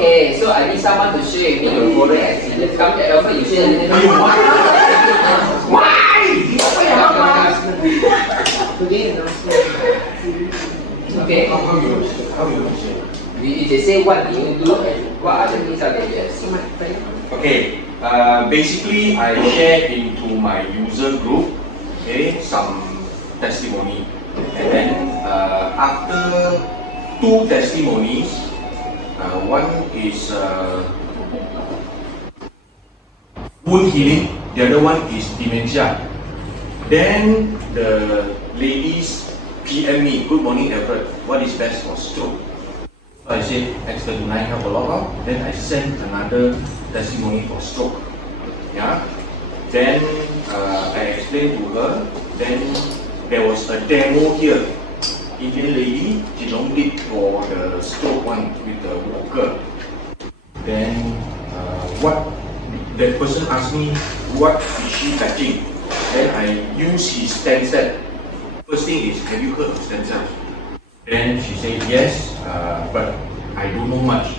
Okay, so I need someone to share with me your boring experience. Come, Alfred, you share a little bit. Why? Okay. How you share? You just say what do you do and what are the things that you have seen. Okay, basically I share into my user group, okay, some testimony, and then after 2 testimonies, one is wound healing, the other one is dementia. Then the ladies PM me, good morning Alfred, what is best for stroke? I said X39 help a lot. Then I sent another testimony for stroke. Yeah. Then I explained to her. Then there was a demo here. Indian lady, Jinlong did for the stroke one with the walker. Then what that person asked me, what is she touching? Then I use his stem cell. First thing is, have you heard of stem cell? Then she said yes, but I don't know much.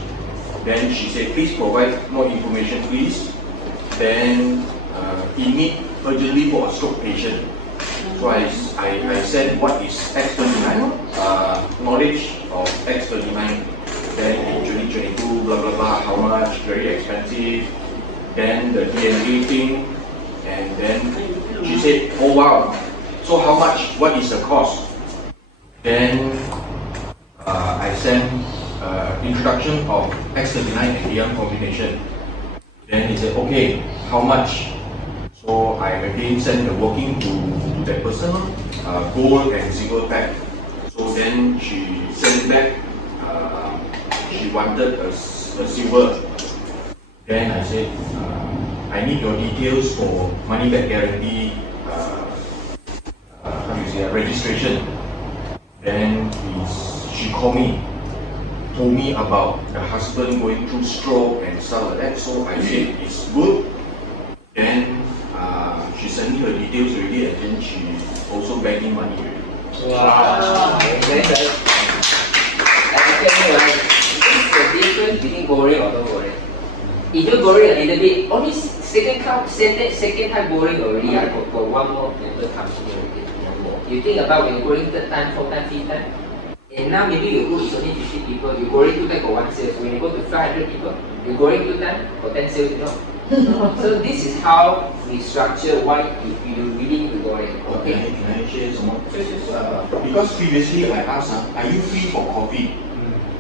Then she said, please provide more information, please. Then he need urgently for a stroke patient. So I said, what is X39? Knowledge of X39. Then in 2022, blah blah blah, how much, very expensive. Then the DNA thing, and then she said, oh wow, so how much, what is the cost? Then I sent introduction of X39 and DM combination. Then he said, okay, how much? So I again sent the working to that person, gold and silver pack. So then she sent back, she wanted a silver. Then I said, I need your details for money back guarantee, how do you say, registration. Then she called me, told me about the husband going through stroke and stuff like that. So I said it's good. Then she sent me her details already, and then she also begging money already. Wow, very good. This is the difference between boring or not boring. If you boring a little bit, only second time boring already, I got one more member comes in already. You think about when you're going 3rd time, 4th time, 5th time, and now maybe your group is only 50 people, you're going 2 times for 1 sales. When you go to 500 people, you're going 2 times for 10 sales, you know. So this is how we structure why you really need to go in. Okay. Can I share some more? Sure. Because previously I asked, are you free for coffee?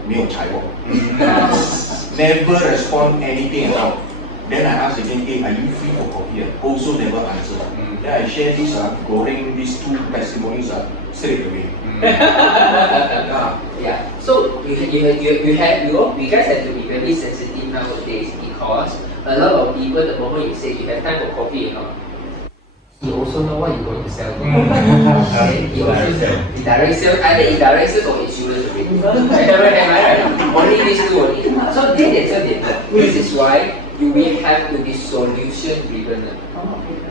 没有柴我 Never respond anything at all. Then I asked again, hey, are you free for coffee? Also never answer. Then I share this, goreng these 2 testimonies straight away. Yeah. So you guys have to be very sensitive nowadays because a lot of people, the moment you say you have time for coffee, you know, you also know what you're going to sell. Okay? You also direct sales, either indirect sales or insurance already. Only these 2 only. So that's a different. This is why you will have to be solution driven.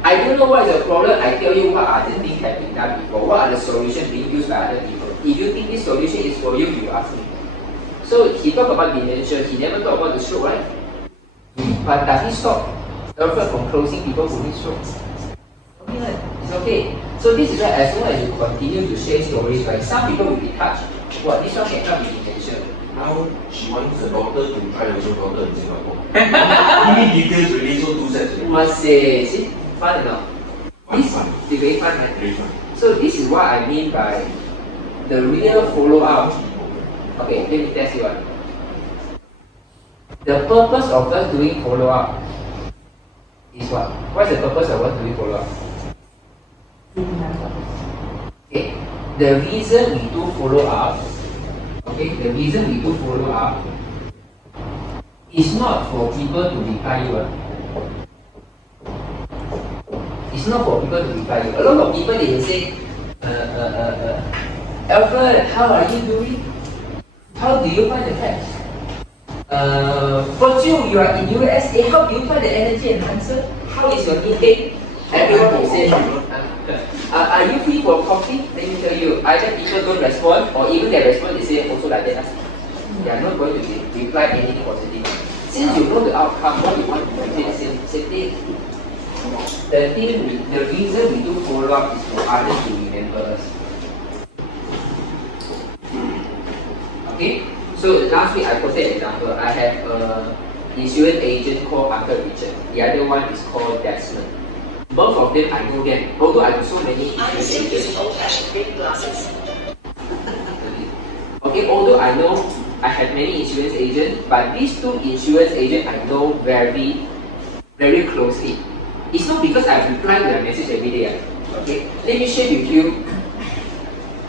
I don't know what is the problem. I tell you what other things have been done before. What are the solutions being used by other people? If you think this solution is for you, you ask me. So he talked about dementia. He never talked about the stroke, right? But does he stop Alfred from closing people who need stroke? Okay, it's okay. So this is why as long as you continue to share stories, right? Some people will be touched. What this one can come with dementia. Now she wants the doctor to try also doctor in Singapore. Give me details already, so 2 sets already. Must say, see, fun enough. Fun. It's very fun, right? Very fun. So this is what I mean by the real follow-up. Okay, let me test you one. The purpose of us doing follow-up is what? What's the purpose of us doing follow-up? Okay, the reason we do follow-up, is not for people to reply you. It's not for people to reply you. A lot of people, they will say, Alfred, how are you doing? How do you find the cash? For you are in USA, how do you find the energy enhancer? How is your intake? Everyone will say, are you free for coffee? Let me tell you, either people don't respond or even they respond, they say also like that. They are not going to reply anything positive. Since you know the outcome, what you want to do is same thing. The reason we do follow up is for others to remember us. Okay, so last week I quoted an example. I have an insurance agent called Uncle Richard. The other one is called Desmond. Both of them I know them, although I have so many. I see using old-fashioned big glasses. Okay, although I know I have many insurance agents, but these two insurance agents I know very, very closely. It's not because I reply to their message every day. Okay, let me share with you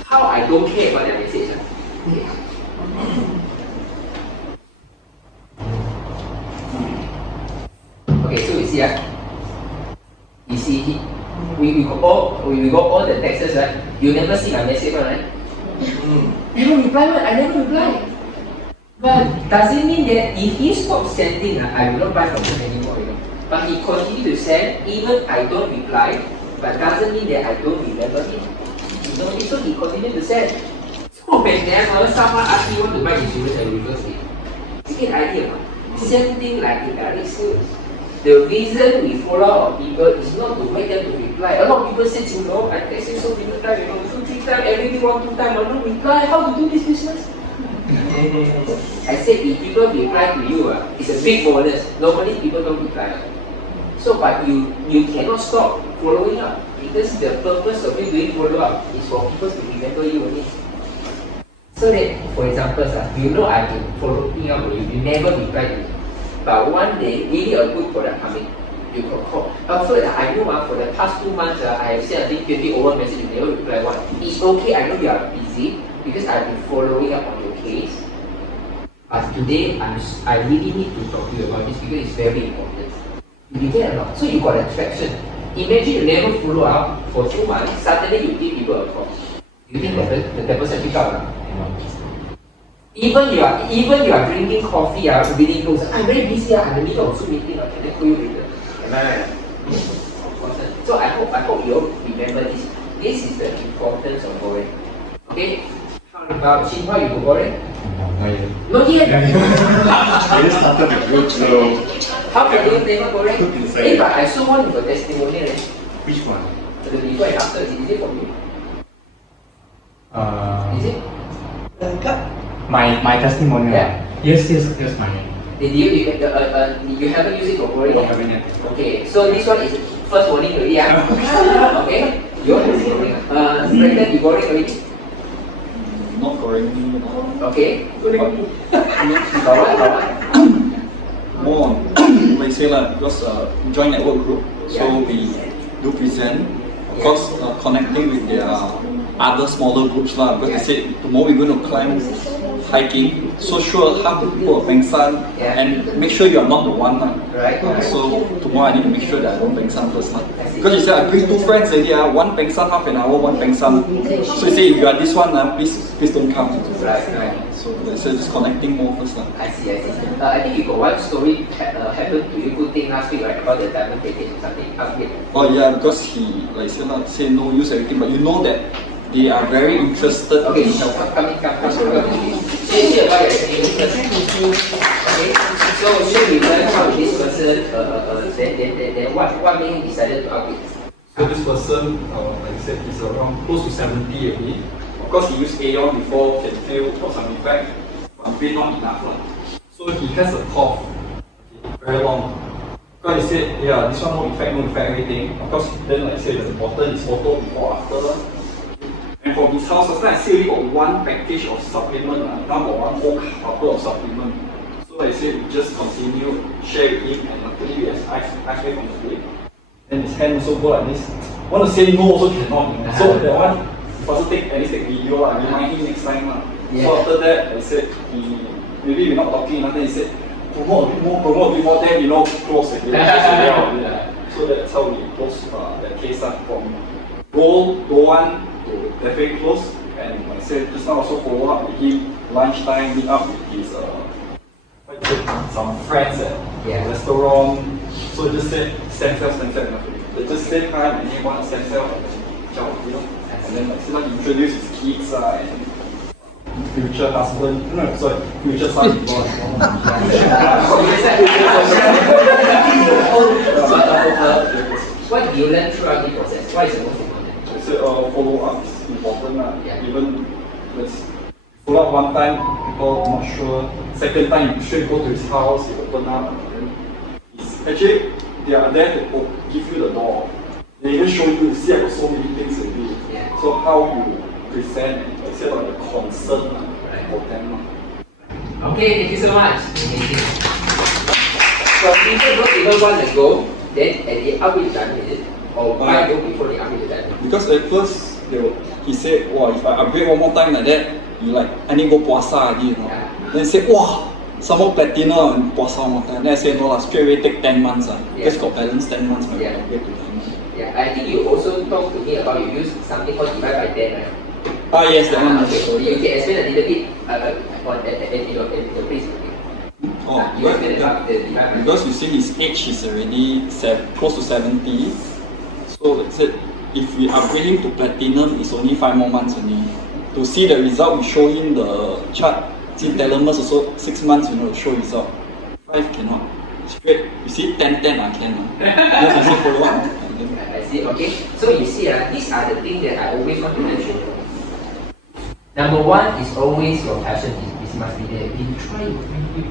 how I don't care about their message. Okay. Okay, so you see, you see, we got all the texts, right? You never see my message, right? Never reply, right? I never reply. But does it mean that if he stops sending, I will not buy from him anymore? You know? But he continues to send, even I don't reply. But doesn't mean that I don't remember him. You know, so he continues to send. So whenever someone asks me want to buy insurance, I reverse it. You get an idea, same thing like in direct sales. The reason we follow our people is not to make them to reply. A lot of people say, you know, I text you so many times, you know, 2, 3 times, every day 1, 2 times, I don't reply. How to do this business? I said if people reply to you, it's a big bonus. Normally people don't reply. So, but you cannot stop following up because the purpose of you doing follow up is for people to remember you only. So that, for example, you know I've been following up with you, you never reply to me. But one day, really a good product coming, you can call. Also, I know for the past 2 months, I have sent I think 20 over messages, you never reply one. It's okay, I know you are busy because I've been following up on your case. But today, I really need to talk to you about this because it's very important. You get a lot. So you got attraction. Imagine you never follow up for 2 months, suddenly you give people a call. You think the person pick up? Even you are drinking coffee, really close. I'm very busy, I'm in the middle of Zoom meeting, can I call you later? Am I right? So I hope you all remember this. This is the importance of boring. Okay? How about Chinhua, you go boring? Not yet. I just started the group, so How can you never boring? Hey, but I saw one with a testimonial. which one? The before and after, is it from you? Is it? My testimonial. Yeah. Yes, my. Did you haven't used it for boring? No, haven't yet. Okay, so this one is first warning already, okay? You want to see Brandon, you boring already? Not going. Okay. More on, like say like, because joint network group, so we do present, of course connecting with their other smaller groups lah. Because they said tomorrow we're going to climb hiking, so sure half the people are pengsan, and make sure you are not the one lah. Right. So tomorrow I need to make sure that I don't pengsan first lah. Because you said I bring 2 friends already, one pengsan half an hour, one pengsan. So you say if you are this one, please don't come. Right. So they said just connecting more first lah. I see. I think you got one story happened to you good thing last week, right? About the diamond package or something. Oh yeah, because he like say no use everything, but you know that they are very interested. Okay, in come. Share about your experience. Okay, so share with us how this person, then what made him decided to upgrade? So this person, like I said, is around close to 70 already. Of course, he used Aeon before, can feel for some effect, but maybe not enough. So he has a cough, very long. Because he said, yeah, this one no effect, everything. Of course, then like I said, the important is photo before, after. And for his house, last time I still got one package of supplement, now got one whole bottle of supplement. So I said, just continue, share with him, and luckily we have ice from the plate. And his hand also go like this. Want to say no also cannot. So that one, first take at least take video and remind him next time. So after that, I said, maybe we're not talking, and then he said, promote a bit more, then close again. So that's how we close that case from goal, don't want to definitely close. And like I said, just now also follow up with him, lunchtime, meet up with his some friends at restaurant. So just said, stem cell. They just say hi, and he want a stem cell, and then like, introduce his kids and future husband, no, sorry, future son-in-law. What do you learn throughout the process? What is the most important? I said follow up is important. Yeah. Even let's follow up one time, people not sure. Second time, you should go to his house, you open up. It's actually, they are there to give you the door. They even show you, see, I got so many things to do. Yeah. So how you present, instead of the concern for them. Okay, thank you so much. So people don't even want to go, then at the up is done with it. Or why go before the up is done? Because at first, he said, wow, if I upgrade one more time like that, you like, I need to go puasa already, you know. Then he said, wow, some more platinum and puasa one more time. Then I said, no, straight away take 10 months. Because got balance 10 months when Yeah. I upgrade to 10 months. Yeah, I think you also talked to me about you use something called divide by 10, right? Yes, that one. Okay, so you can explain a little bit on the place. You explain about the divide by 10. Because you see his age is already close to 70. So that's it. If we upgrade him to platinum, it's only 5 more months only. To see the result, we show him the chart. See telemus also 6 months, show result. 5 cannot. Straight, you see 10, I can. Then I say follow up. I see, okay. So you see, these are the things that I always want to mention. Number one is always your passion is must be there. You try,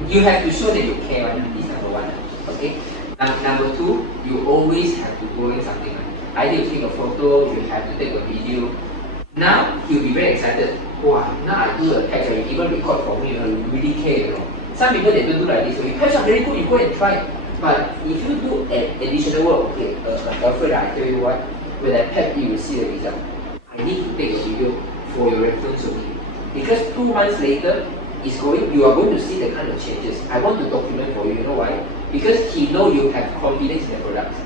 you have to show that you care. This is number one. Okay. Number two, you always have to go in something. Either you take a photo, you have to take a video. Now he'll be very excited. Wow, now I do a patch, you even record for me, you really care. Some people they don't do like this. So you patch up very good, you go and try. But if you do an additional work, okay, Alfred, I tell you what, when I patch you will see the result. I need to take a video for your reference only. Because 2 months later, you are going to see the kind of changes. I want to document for you, you know why? Because he know you have confidence in the products.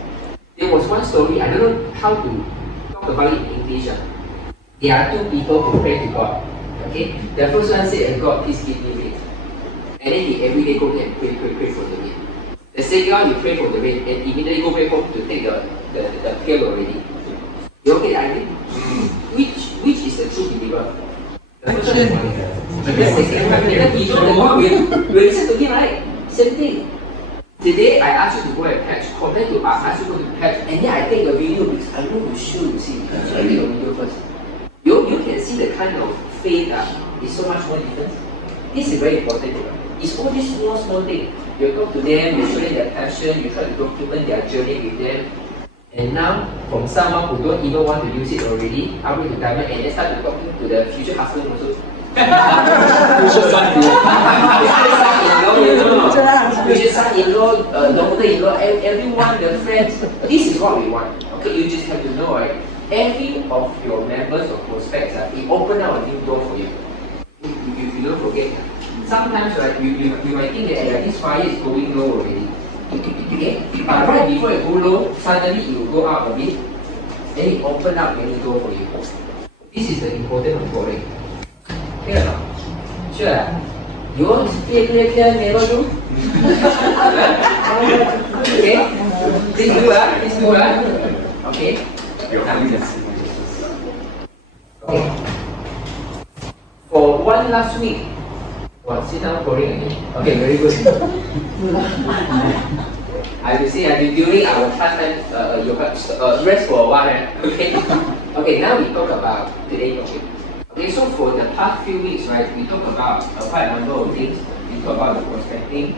There was one story, I don't know how to talk about it in English. There are 2 people who pray to God. Okay? The first one said, God, please give me rain. And then he every day go there and pray for the rain. The second one, you pray for the rain and immediately go back home to take the pill already. You okay, Irene? Which is the true believer? The first one is the second one, because he know the God will listen to him, right? Same thing. Today I ask you to go and patch, compared to ask you to go to patch, and then I take a video because I want to show you, see. So I take a video first. You can see the kind of faith is so much more different. This is very important. It's all these small things. You talk to them, you show them their passion, you try to document their journey with them. And now, from someone who don't even want to use it already, upgrade to diamond, and then start to talk to the future husband also. Future son-in-law, future son-in-law, daughter-in-law, everyone, the friends. This is what we want. Okay, you just have to know, right? Every of your members or prospects, it open up a new door for you. You don't forget. Sometimes, right, you might think that this fire is going low already. Okay? But right before it go low, suddenly it will go up a bit. Then it open up many door for you. This is the importance of pouring. Clear or not? Sure. You want clear, never do? Okay? Please do. Okay? Okay. For one last week, sit down pouring again. Okay, very good. I will say during our class time, you have rest for a while. Okay. Okay, now we talk about today's topic. Okay, so for the past few weeks, right, we talk about quite a number of things. We talk about the prospecting.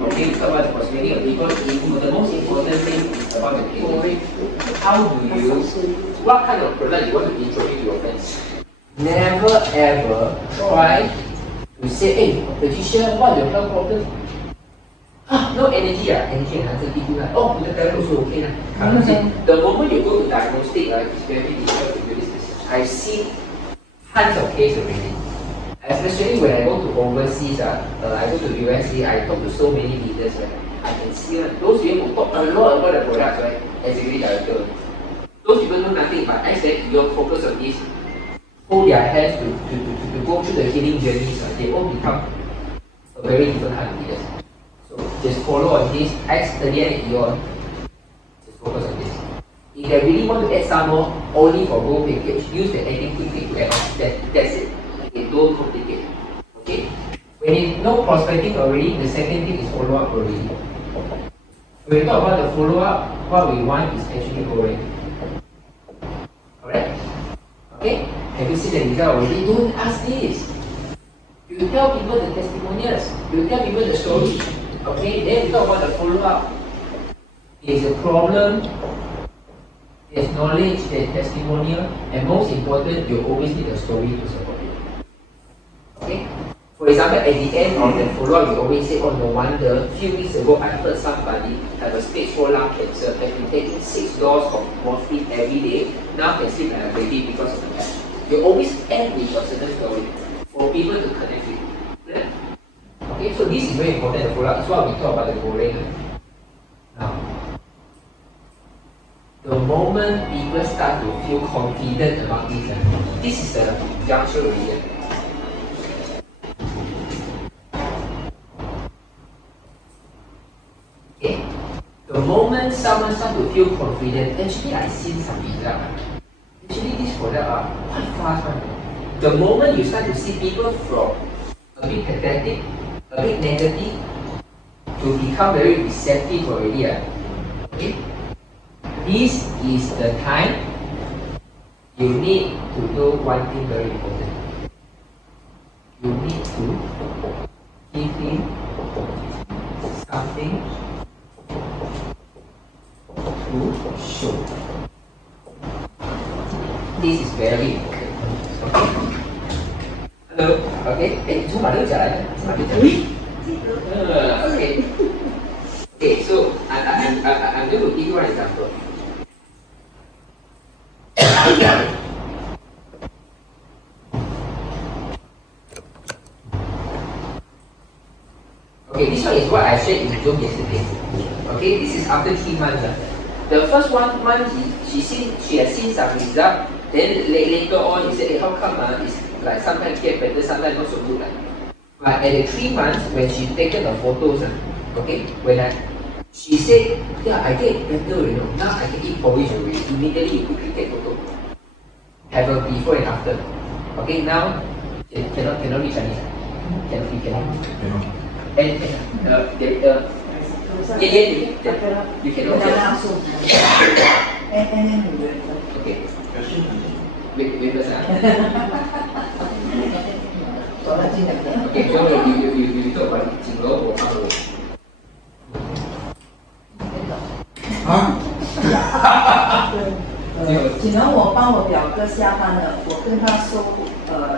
Okay, we talk about the prospecting because the most important thing is about the pitching. How do you, what kind of product you want to introduce to your friends? Never ever try to say, hey, Patricia, what your health problem? No energy, energy enhancer give you oh, the therapy also okay. The moment you go to diagnostic, it's very difficult to do this. I've seen tons of cases already. Especially when I go to overseas, I go to USA, I talk to so many leaders, right? I can see those people who talk a lot about the products, right? Executive director. Those people know nothing, but I said your focus on this, hold their hands to go through the healing journeys, they all become a very different kind of leaders. So just follow on this, X, 30 and beyond. Just focus on this. If they really want to add some more, only for gold package, use the adding quick to add on. That's it. Okay, don't complicate. Okay? When you know prospecting already, the second thing is follow up already. When we talk about the follow up, what we want is actually growing. Alright? Okay? Have you seen the result already? Don't ask this. You tell people the testimonials. You tell people the story. Okay? Then we talk about the follow up. There's a problem. There's knowledge, there's testimonial, and most important, you always need a story to support it. Okay? For example, at the end of the follow-up, you always say, oh no wonder, a few weeks ago I heard somebody have a stage 4 lung cancer, has been taking 6 doses of morphine every day, now can sleep like a baby because of the patch. You always end with a certain story for people to connect with. Yeah? Okay, so this is very important, the follow-up. That's why we talk about the goreng. Now, the moment people start to feel confident about this, this is the juncture already. Okay. The moment someone starts to feel confident, actually I seen some result. Actually this product are quite fast one. The moment you start to see people from a bit pathetic, a bit negative, to become very receptive already. Okay? This is the time you need to do one thing very important. You need to give him something to show. This is very important. Okay. Hello. Okay. Cuma dulu jalan. Cuma kita. Okay. Okay. So I'm going to give you one example. Okay, this one is what I shared in Zoom yesterday. Okay, this is after 3 months. The first 1 month, she has seen some result. Then later on, he said, hey, how come it's like sometimes get better, sometimes not so good. But at the 3 months, when she taken the photos, okay, she said, yeah, I get better, you know. Now I can eat porridge already. Immediately you quickly take photo. Have a before and after. Okay, now cannot read Chinese. Cannot. And you cannot. Okay. Wait first. Okay, so you talk about Jinlong or Halo? 锦龙，我帮我表哥下班了，我跟他收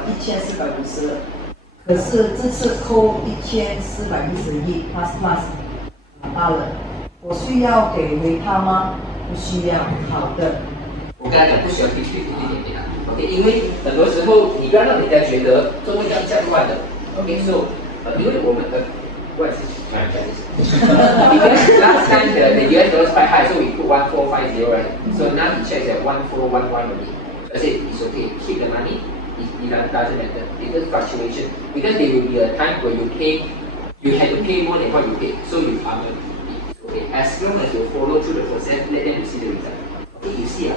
1450，可是这次扣1411 plus 拿到了，我需要给回他吗？不需要，好的。我跟他讲不需要给给他 ，OK， 因为很多时候你不要让人家觉得中文这样乱的 ，OK，so 因为我们what is because last time the US dollar is quite high, so we put 1450, right? So now he checks at 1411 only. I said it's okay, keep the money. It doesn't matter. It's fluctuation because there will be a time where you had to pay more than what you paid. So you it's okay as long as you follow through the process. Let them see the result. Okay, you see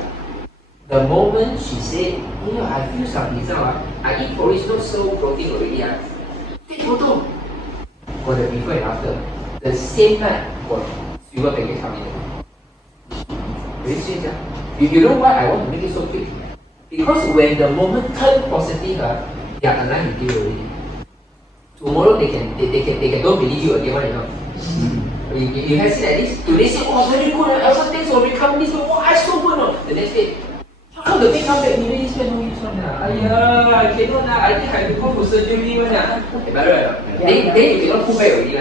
the moment she said, you know, I feel some result. I eat porridge not so protein already. Take photo. For the before and after, the same night for silver package coming in. Very strange. You know why I want to make it so quick? Because when the moment turn positive, they are aligned with you already. Tomorrow they can don't believe you again, you know. You have seen like this. Today say, oh very good, Alpha thanks for becoming this, oh I so good, no. The next day, how come the thing come back? You this one, no use one. Aiya, I cannot. I think I have to go for surgery one. Then you cannot pull back already.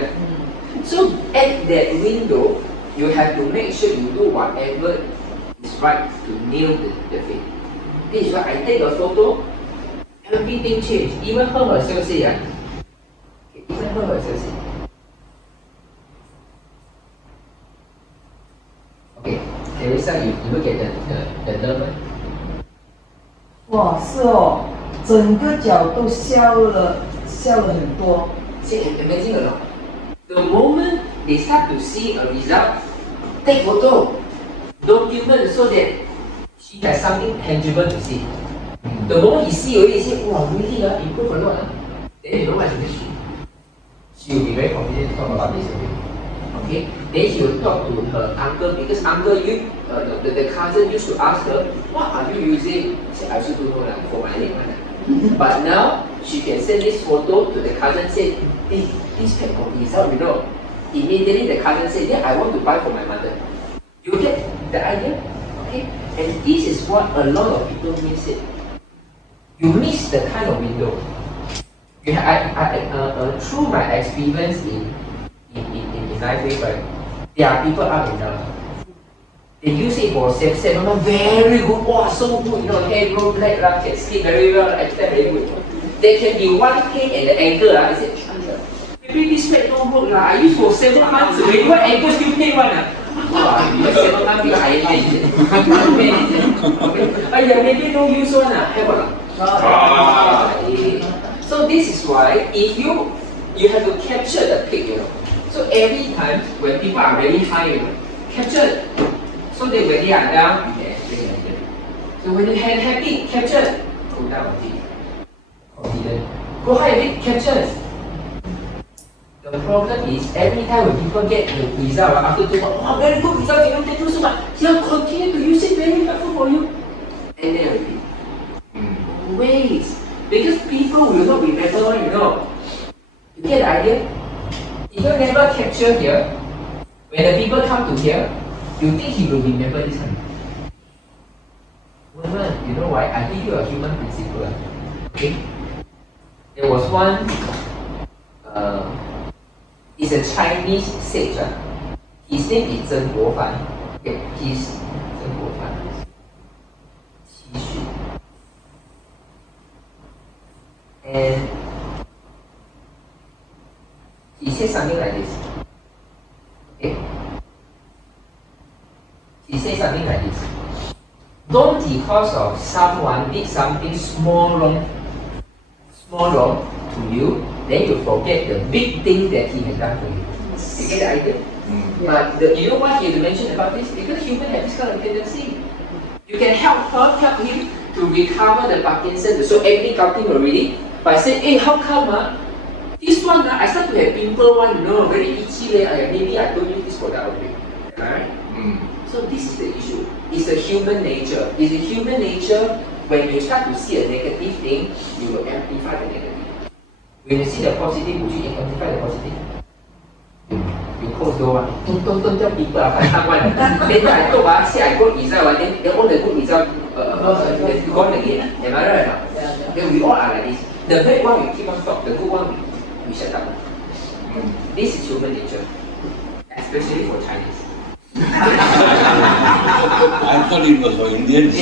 So at that window, you have to make sure you do whatever is right to nail the thing. This is why I take a photo, everything changed. Even her herself say, even her herself say. Okay, Teresa, you look at the nerve. 哇，是哦，整个脚都消了很多。 See, amazing or not? The moment they start to see a result, take photo. document so that she has something tangible to see. The moment you see already, say, wow, really improve a lot. Then you know what she will do. She will be very confident to talk about this already. Okay? Then she will talk to her uncle because uncle, the cousin used to ask her, what are you using? She said, I also don't know for my name. But now she can send this photo to the cousin, say, this pet got result, you know. Immediately the cousin said, yeah, I want to buy for my mother. You get the idea? Okay? And this is what a lot of people miss it. You miss the kind of window. Through my experience in life, right, there are people up and down. They use it for seven months, very good, wow, so good, you know, hair grow black, can sleep very well, extend very good. There can be one pain at the ankle, I said, maybe this pet don't work, I used for 7 months already, what ankle still pain one? Wow, you have 7 months, you higher pain, is it? Yeah, maybe don't use one, have one. So this is why, if you have to capture the peak, you know. So every time when people are very high, you know, capture it. So that when they are down, you can explain it. So when you are happy, capture it. Go down a bit. Confident. Go high a bit, capture it. The problem is every time when people get the result after 2 months, oh, very good result, you don't get so much. They'll continue to use it, very helpful for you. And then repeat. Wait, because people will not remember what you know. You get the idea? If you never capture here, when the people come to here, you think he will remember this one. Woman, you know why? I give you a human principle. Okay? There was one, it's a Chinese sage. His name is Zheng Guofan. Okay, he's Zheng Guofan. And he said something like this. Okay? He said something like this. Don't because of someone did something small wrong to you, then you forget the big thing that he has done for you. You get the idea? But you know what he mentioned about this? Because humans have this kind of tendency. You can help him to recover the Parkinson's. So everything counting already. By saying, hey, how come this one I start to have pimple one, you know, very itchy, maybe I don't use this product already. Am I right? So this is the issue. It's a human nature. It's a human nature when you start to see a negative thing, you will amplify the negative. When you see the positive, would you amplify the positive? You close the door, don't tell people I can't one. Later I talk, see I got result, then all the good result gone again. Am I right or not? Then we all are like this. The bad one we keep on talk, the good one we shut down. This is human nature, especially for Chinese. I thought it was for Indians.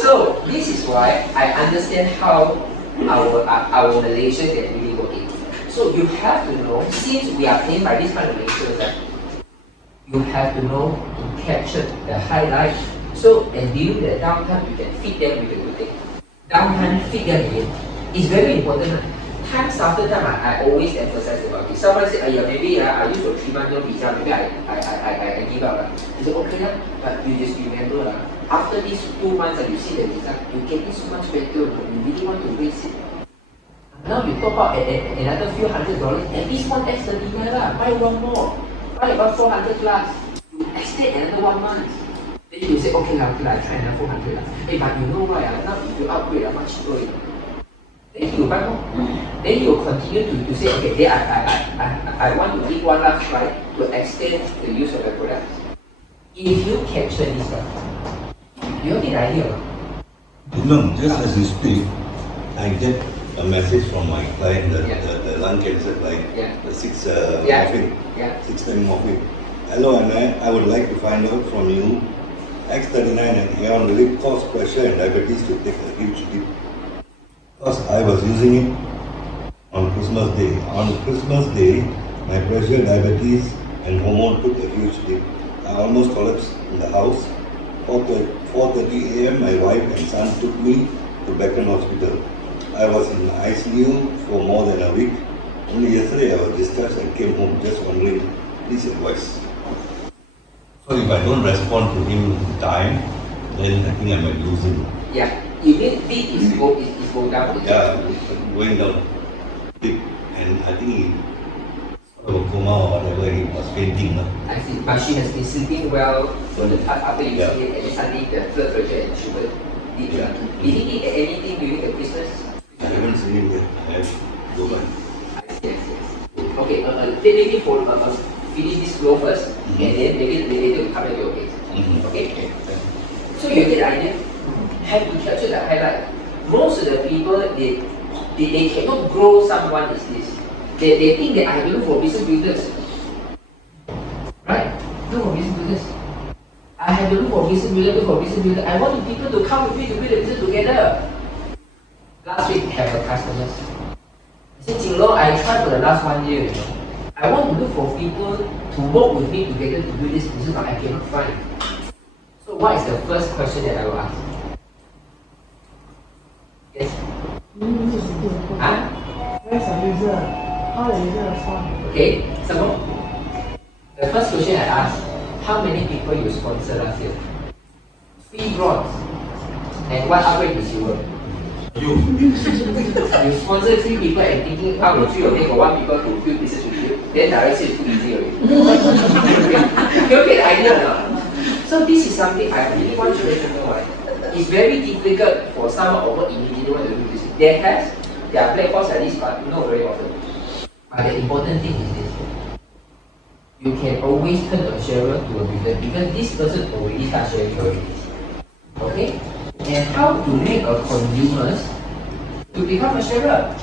So this is why I understand how our Malaysians get really working. So you have to know, since we are paying by this kind of nature, you have to know to capture the highlight. So, and during the downtime, you can feed them with a good thing. Downtime, feed them again. It's very important. Times after time, I always emphasize about it. Someone say, maybe I use for 3 months, no result, maybe I give up. I say, okay, but you just remember, after these 2 months you see the result, you're getting so much better, you really want to waste it. Now you top up another few $100, at least one extra dinner, buy one more. Buy about 400 plus. You extend another 1 month. Then you say, okay, I try another 400. Hey, but you know what, now if you upgrade, much cheaper. Then you buy more. Then you continue to say, okay, then I want to give one last try to extend the use of the product. If you capture this stuff, you get the idea. No, just as you speak, I get a message from my client, the lung cancer client, the 6-time morphine. Hello, Anna, I would like to find out from you, X39 and Aeon will it cause pressure and diabetes to take a huge dip? Because I was using it on Christmas Day. On Christmas Day, my pressure, diabetes and hormone took a huge dip. I almost collapsed in the house. 4:30 a.m. my wife and son took me to Beacon Hospital. I was in ICU for more than a week. Only yesterday I was discharged and came home, just wondering please advise. So if I don't respond to him in time, then I think I might lose him. Yeah. You mean big is go down? Yeah, going down big, and I think he sort of coma or whatever, he was fainting. I see. But she has been sleeping well for the past after you Yeah. see it, and then suddenly the blood pressure and sugar. Did he eat anything during the Christmas? I haven't seen him yet. I have to go back. I see. Okay, maybe for finish this flow first, and then maybe later we come back to your case. Okay? So you get the idea? Have to capture the highlight. Most of the people, they cannot grow someone is this. They think that I have to look for business builders. Right? Look for business builders. I have to look for business builder. I want people to come with me to build a business together. Last week, I have a customer. I said, Jinlong, I tried for the last 1 year. I want to look for people to work with me together to build this business, but I cannot find. So what is the first question that I will ask? Yes? Huh? Where's the user? How the user respond? Okay, some more. The first question I asked, how many people you sponsor last year? 3 bronze. And what upgrade is silver? You. You sponsor 3 people and thinking out of 3 of them got 1 people to build business with you, then direct sales is too easy already. You get the idea now? So this is something I really want you to know. Right? It's very difficult for someone over immediately want to do this. There are platforms like this, but not very often. But the important thing is this. You can always turn a sharer to a builder because this person already starts sharing already. Okay? And how to make a consumer to become a sharer?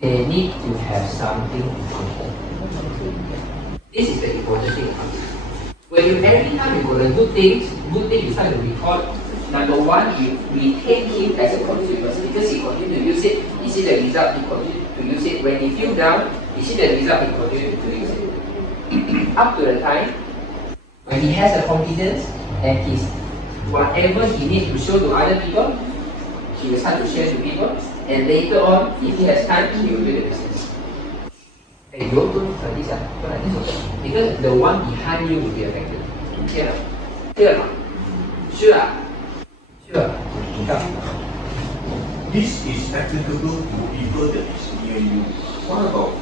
They need to have something in common. This is the important thing. When you every time you got a good thing you start to record. Number 1, you retain him as a consumer because he continue to use it. You see the result, he continue to use it. When he feel down, you see the result, he continue to use it. Up to the time when he has the confidence and his whatever he needs to show to other people, he will start to share to people. And later on, if he has time, he will do the business. Hey, you don't like this, don't like this. Because the one behind you will be affected. Clear? Clear? Sure? Sure. Come. This is applicable to people that is near you. What about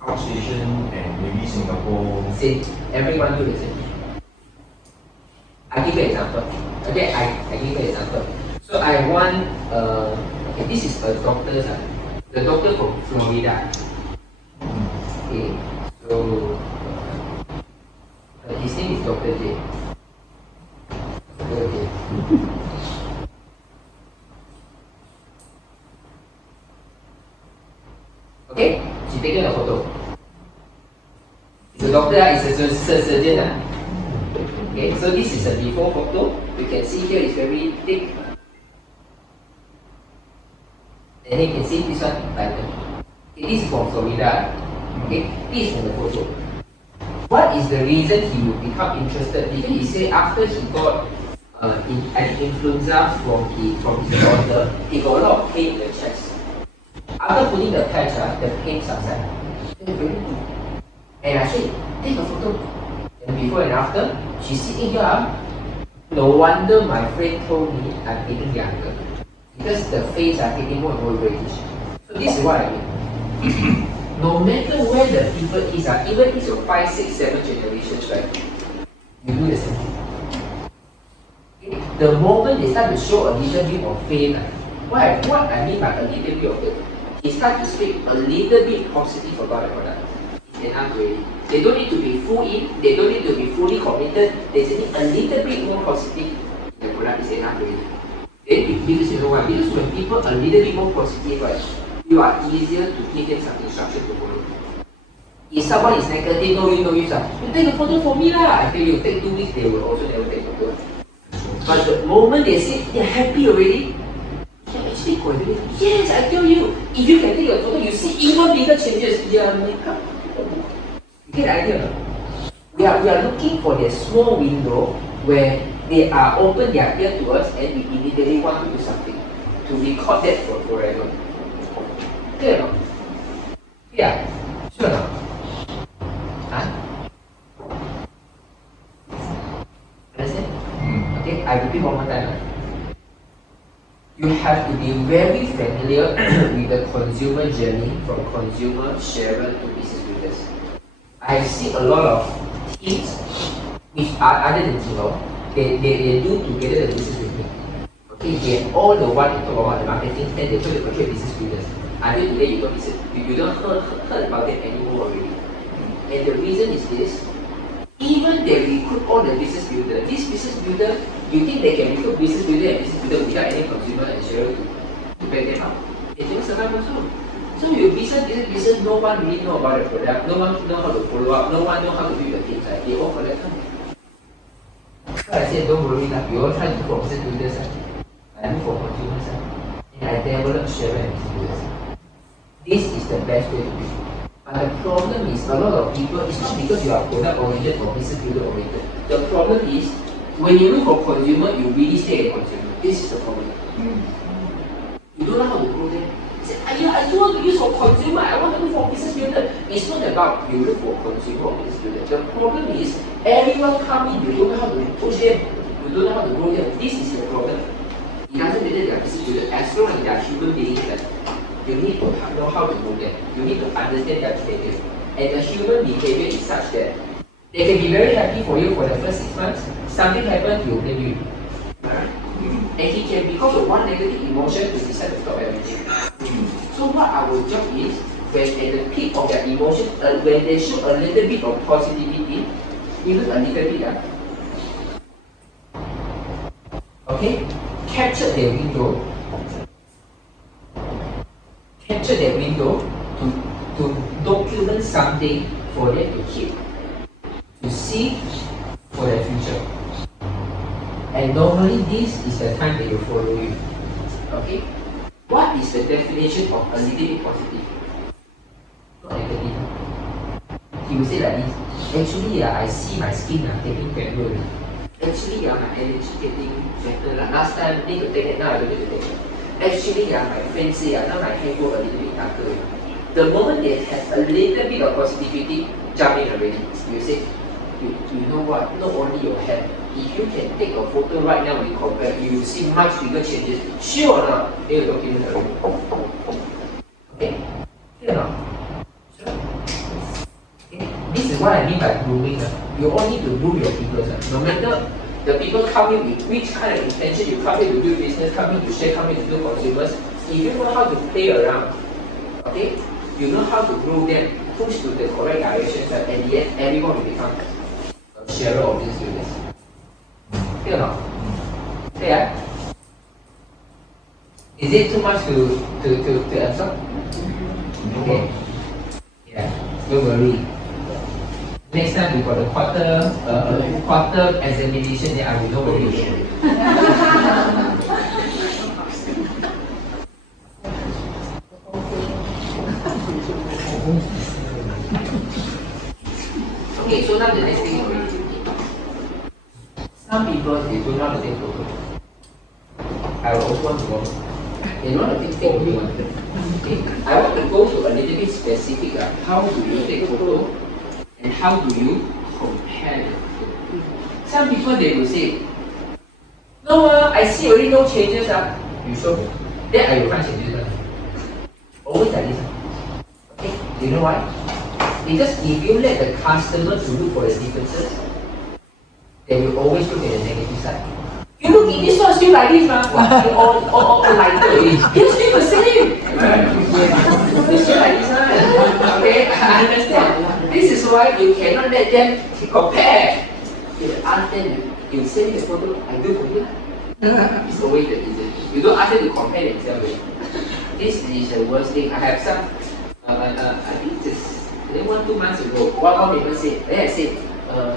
outstation and maybe Singapore? See, everyone do the same. I give you an example. Okay, I give you an example. So I want, okay, this is a doctor, the doctor from Florida. Okay, so his name is Dr. J. Okay. Okay, she taken a photo. The doctor is a surgeon. Okay, so this is a before photo. You can see here it's very thick. And you can see this one like okay, this is from Florida. Okay, this is from the photo. What is the reason he would become interested? Because he said after he got an influenza from his daughter, he got a lot of pain in the chest. After putting the patch, the pain subsided. And I said, take a photo. And before and after, she's sitting here. No wonder my friend told me I'm getting younger. Because the face are getting more and more reddish. So this is what I mean. No matter where the people is, even if it's your 5, 6, 7 generations, right? You do the same thing. Okay? The moment they start to show a little bit of fame, what I mean by a little bit of fame, he start to speak a little bit positive about the product. It's enough already. They don't need to be full in, they don't need to be fully committed, they just need a little bit more positive in the product is enough already. Then because you know why? Because when people are a little bit more positive, right, you are easier to give them some instruction to follow. If someone is negative, no use, you take a photo for me lah. I tell you, take 2 weeks, they will also never take a photo. But the moment they say they're happy already, they're actually quite yes, I tell you, if you can take a photo, you see even bigger changes. Their makeup. You get the idea? We are looking for the small window where they are open their ear to us and we immediately want to do something. To record that for forever. Clear or not? Yeah. Sure or not? you have to be very familiar with the consumer journey from consumer, sharer to business builders. I have seen a lot of teams which are other than Jinlong, they do together the business with me. Okay, they are all the one to talk about the marketing and they try to portray business builders. Until today you don't heard about them anymore already. And the reason is this. Even they recruit all the business builder. This business builder, you think they can recruit business builder and business builder without any consumer and sharer to back them up? It don't survive also. So your business, no one really know about the product, no one know how to follow up, no one know how to build the teams. Right? They all collect time. So I said, don't worry, we all try to look for business builders. I look for consumers. And I develop sharer and business builders. This is the best way to do it. But the problem is a lot of people, it's not because you are product oriented or business builder oriented. The problem is when you look for consumer, you really stay a consumer. This is the problem. You don't know how to grow them. You say, I don't want to use for consumer, I want to look for business builder. It's not about you look for consumer or business builder. The problem is everyone come in, you don't know how to push them, you don't know how to grow them. This is the problem. It doesn't matter they are business builder, as long as they are human beings. You need to know how to know them. You need to understand their behavior. And the human behavior is such that they can be very happy for you for the first 6 months. Something happens, he'll blame you. And he can, because of one negative emotion, to decide to stop everything. So what our job is, when at the peak of their emotion, when they show a little bit of positivity, even a little bit, okay, capture their window. Capture that window to document something for them to keep, to see for their future. And normally this is the time that you follow you. Okay? What is the definition of a little bit positive? Not negative. He will say like this. Actually, I see my skin getting better. Actually, my energy getting better. Last time, I need to take it, now I don't need to take it. Actually, my friends say, now my hair go a little bit darker. The moment they have a little bit of positivity, jump in already. You say, you know what, not only your hair, if you can take a photo right now and you compare, you will see much bigger changes. Sure or not? They will document already. Okay? Sure or not? Sure. Okay. This is what I mean by grooming. You all need to groom your people. No matter the people come in with which kind of intention, you come in to do business, come in to share, come in to do consumers. If you know how to play around, okay, you know how to grow them, push to the correct direction, and yet everyone will become a sharer of this business. Clear or not? Clear? Is it too much to absorb? Okay. Yeah, don't worry. Next time we got a quarter examination, then I will know what you do. Okay, so now the next thing is some people they don't know how to take photos. I will also want to go. They don't know how to take photos. Okay, I want to go to a little bit specific. How do you take photo? And how do you compare the two? Some people they will say, no, I see already no changes. You show me. Then I will find changes. Always like this. Okay, you know why? Because if you let the customer to look for the differences, they will always look at the negative side. You look in this one, still like this, or lighter. It's still the same. It's still like this, okay? I understand. This is why you cannot let them compare. You ask them, you send me the photo, I do for you. It's always the reason. You don't ask them to compare themselves. This is the worst thing. I have some, I think just 1-2 months ago, one people said, I said,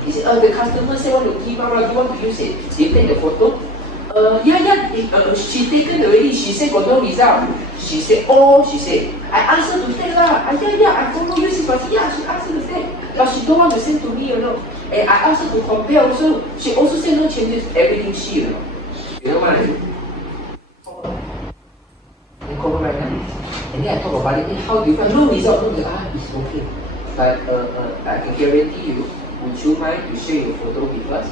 he said, the customer said want to give out, do you want to use it? Did you take the photo? She taken already. She said got no result. She said, she said, I asked her to take lah. I follow you. She said, she asked her to take. But she don't want to send to me, you know. And I asked her to compare also. She also said no changes, everything she, you know. You know what I mean? And cover right now. And then I talk about it. How do you find? No result, no result. It's okay. But I can guarantee you, would you mind to share your photo with us?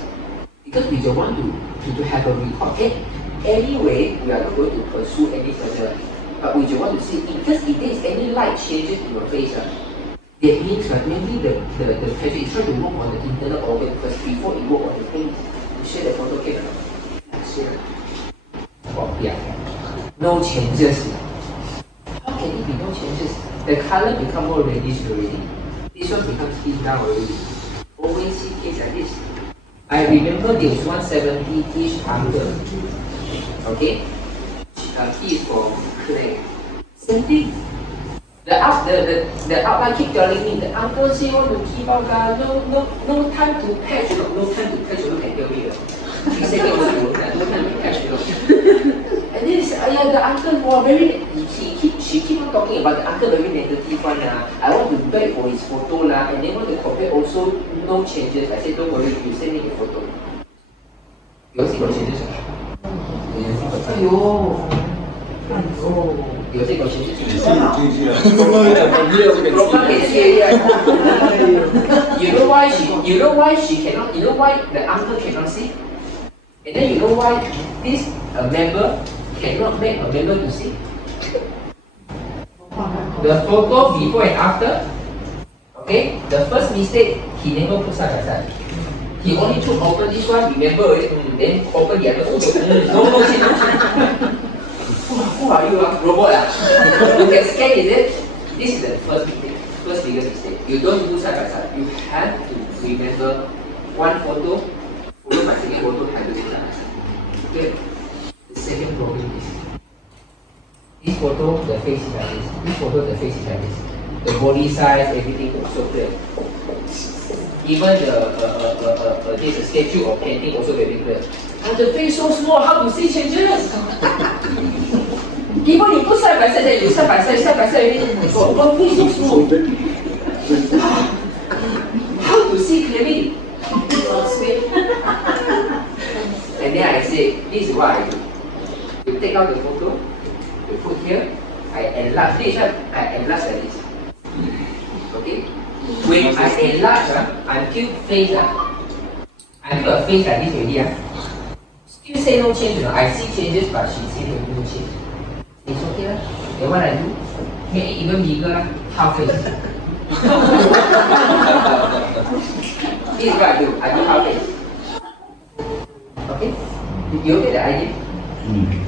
Because we don't want to have a record. anyway, we are not going to pursue any further. But we just want to see, because if there is any light changes in your face, that means maybe the patient is trying to work on the internal organ first before it work on the face. Share the photo, okay? Share. Oh, yeah. No changes. How can it be no changes? The color become more reddish already. This one becomes thin down already. Always see case like this. I remember there was 170-ish uncle. Okay? He is from Clay. Same thing. The outline keep telling me, the uncle say want to keep out, no time to patch, no time to patch, look at me. He said no time to patch, And then the uncle was very, she keep on talking about the uncle very negative one. I want to beg for his photo and then want to compare also no changes. I said don't worry, you send me the photo. You see no changes? You see no changes? You know why she cannot? You know why the uncle cannot see? And then you know why this member cannot make a member to see? The photo before and after. Okay, the first mistake he never put side by side. He only took open this one, remember it, then open the other photo. No change. Who are you? Robot? You can scan, is it? This is the first mistake. First biggest mistake. You don't do side by side. You have to remember one photo, followed by second photo, and do side by side. Okay. The second problem is this photo, the face is like this. This photo, the face is like this. The body size, everything also clear. Even there's a statue of painting also very clear. And the face so small, how to see changes? Even you put side by side, then you side by side, everything. So one face so small. How to see clearly? And then I say, this is what I do. You take out the photo, you put here, I enlarge this, I enlarge like this. Okay? When I enlarge until face, until a face like this already, still say no change. I see changes, but she say no change. It's okay. Then what I do? Make it even bigger, half face. This is what I do. I do half face. Okay? You get the idea?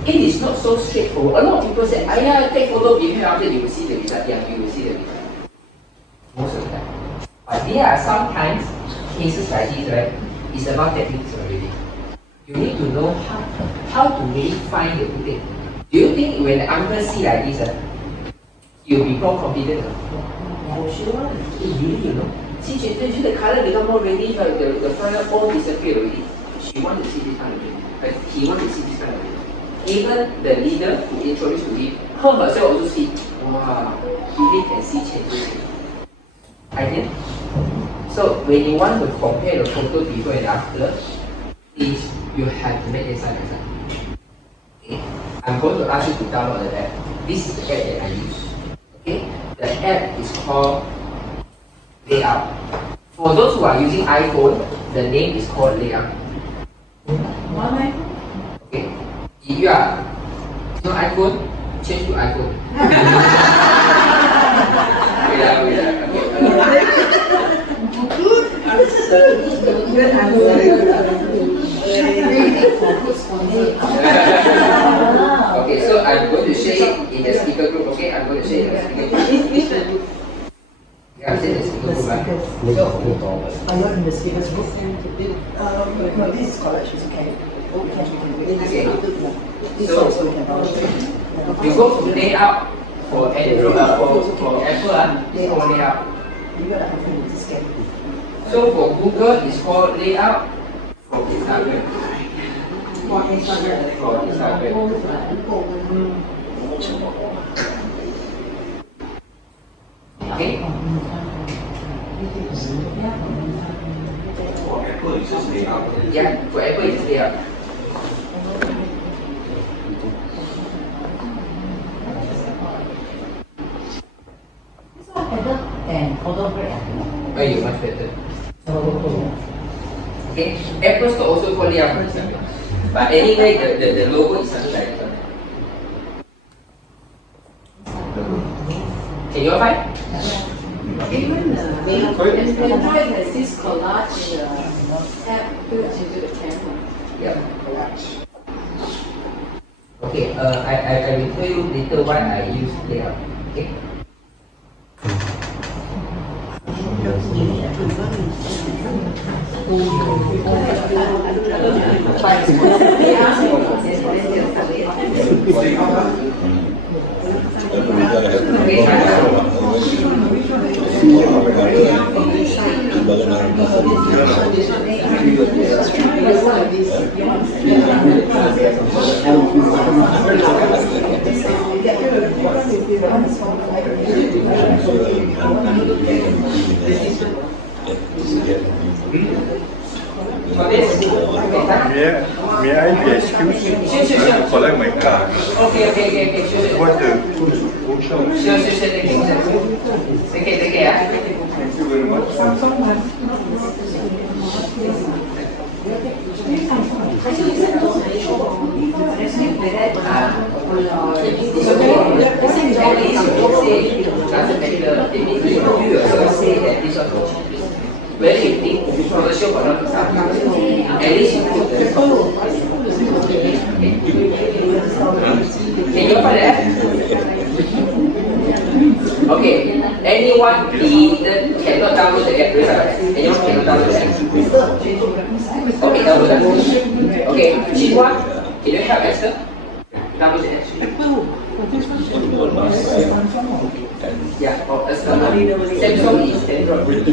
It is not so straightforward. A lot of people say, take photo before after you will see the result. Yeah, you will see the result. Most of the time. But there are sometimes cases like this, right? It's about techniques already. You need to know how to really find the good thing. Do you think when the uncle see like this, you'll be more confident? For sure. Really, See, the color become more reddish, the fire all disappear already. She wants to see this kind of thing. But he wants to see this kind of thing. Even the leader who introduced to him, her herself also see, wow, he really can see changes. Idea? So when you want to compare the photo before and after, is you have to make it side by side. Okay? I'm going to ask you to download the app. This is the app that I use. Okay? The app is called Layout. For those who are using iPhone, the name is called Layout. Okay? If you are no iPhone, change to iPhone. Good Okay, so I'm going to share it in the speaker group. Okay, I'm going to share it in the speaker group. Yeah, share the speaker group. Are you in the speaker's group? No, this is college, it's okay. We can wait. This also we can download. You go to layout for Android, for Apple, it's called layout. You got to have to scan. So for Google, it's called layout. For Instagram. For Instagram. Okay? For Apple, it's just layout. Yeah, for Apple, it's layout. And photo break. Oh, you're much better. Okay, Apple Store also called layout, for example. But anyway, the logo is something like that. Can you all find? Even Android has this collage app built into the camera. Yeah. Okay, I will tell you later what I use later. Okay. May I be excused to collect my card? Okay, sure. What the ocean? Sure. Take care. Thank you very much. When you think commercial or not, at least you put the can you find that? Okay, anyone cannot download the app? Anyone cannot download the app? Okay, download that. Okay, Jinhua, can you help Esther? Download the app. Yeah, Samsung is Android.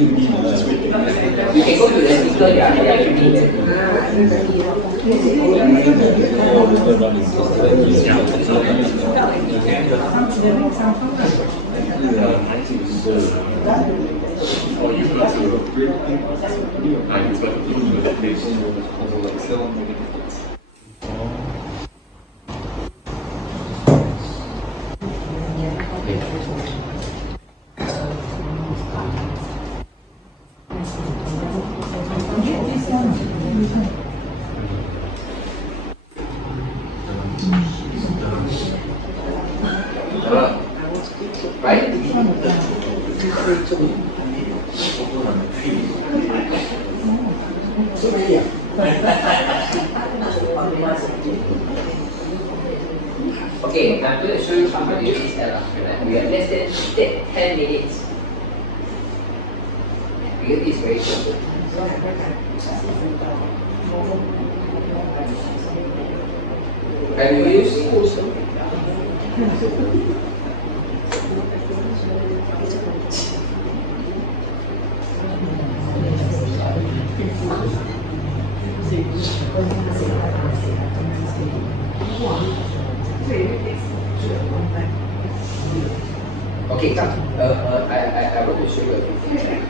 You can go to the speaker, right? Okay, I'm going to show you how to use this app. We have less than 10 minutes. Because it's very simple. And we use okay, come. I want to show you a few things.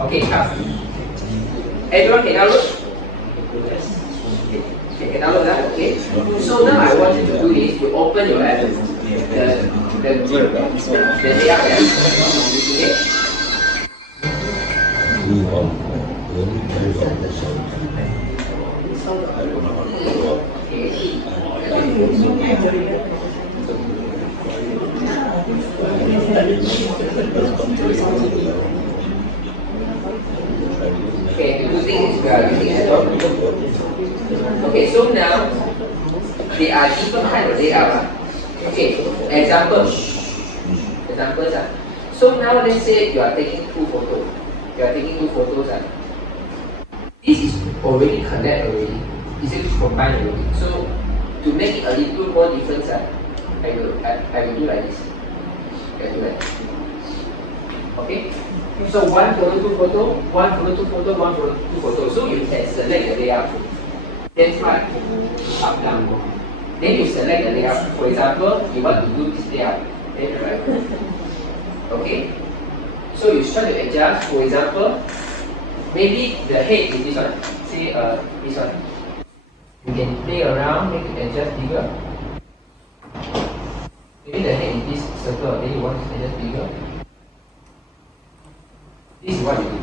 Okay, come. Everyone can download? Okay, can download that? Okay. So now I want you to do is you open your app. the layout. Okay. Okay, the two things we are using as well. Okay, so now there are different kind of layout. Okay, examples. So now let's say you are taking two photos. This is already connected already. This is combined already. So to make it a little more different, I will do like this. I do that. Okay. So one photo, two photo, one photo, two photo, one photo, two photo. So you can select the layout. Then try up down. Then you select the layout. For example, you want to do this layout. Then right. Okay. So you try to adjust. For example, maybe the head is this one. Say this one. You can play around, make it adjust bigger. Maybe the head is this circle. Then you want to adjust bigger. This is what you do.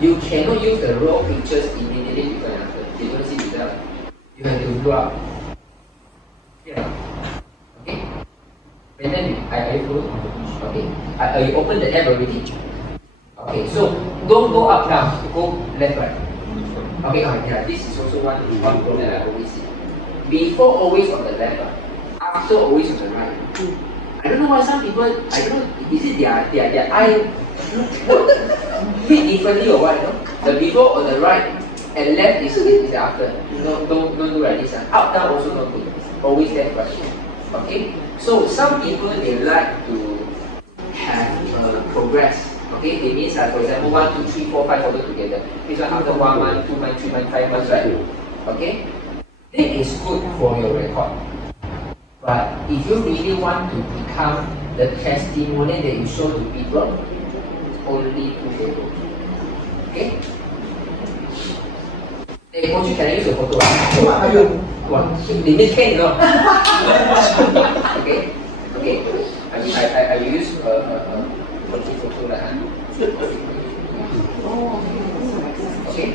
You cannot use the raw pictures immediately before and after. You don't see result. You have to draw up. Yeah. Okay? And then I close. Okay. I open the app already. Okay, so don't go up down, go left right. Okay, yeah, this is also one problem that I always see. Before always on the left, after always on the right. I don't know why some people, I don't know, is it their eye read differently or what, you know? The before on the right and left is the after. No, don't do like this. Up, down also not good. Always left, right. Okay? So some people, they like to have progress. Okay? It means for example, 1, 2, 3, 4, 5 order together. This one after 1 month, 2 months, 3 months, 5 months, right? Okay? That is good for your record. But if you really want to become the testimonial that you show to people, only 2 photos. Okay? Hey, coach, can I use a photo? They make can, no? Okay? Okay. I will use a photo like okay?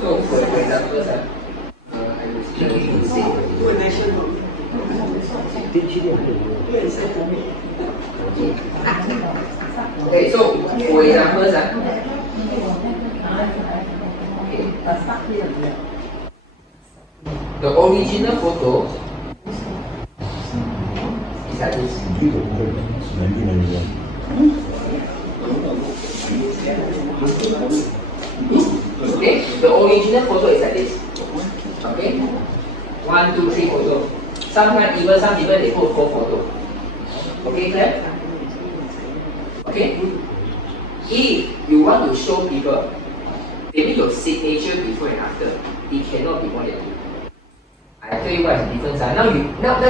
So, for example, I will say, okay, so for example, the original photo is like this. Okay, the original photo is like this. Okay, 1, 2, 3 photo. Sometimes even some people they put 4 photos. Okay, clear? Okay? If you want to show people, maybe your signature before and after, it cannot be more than 2. I tell you what is the difference. Now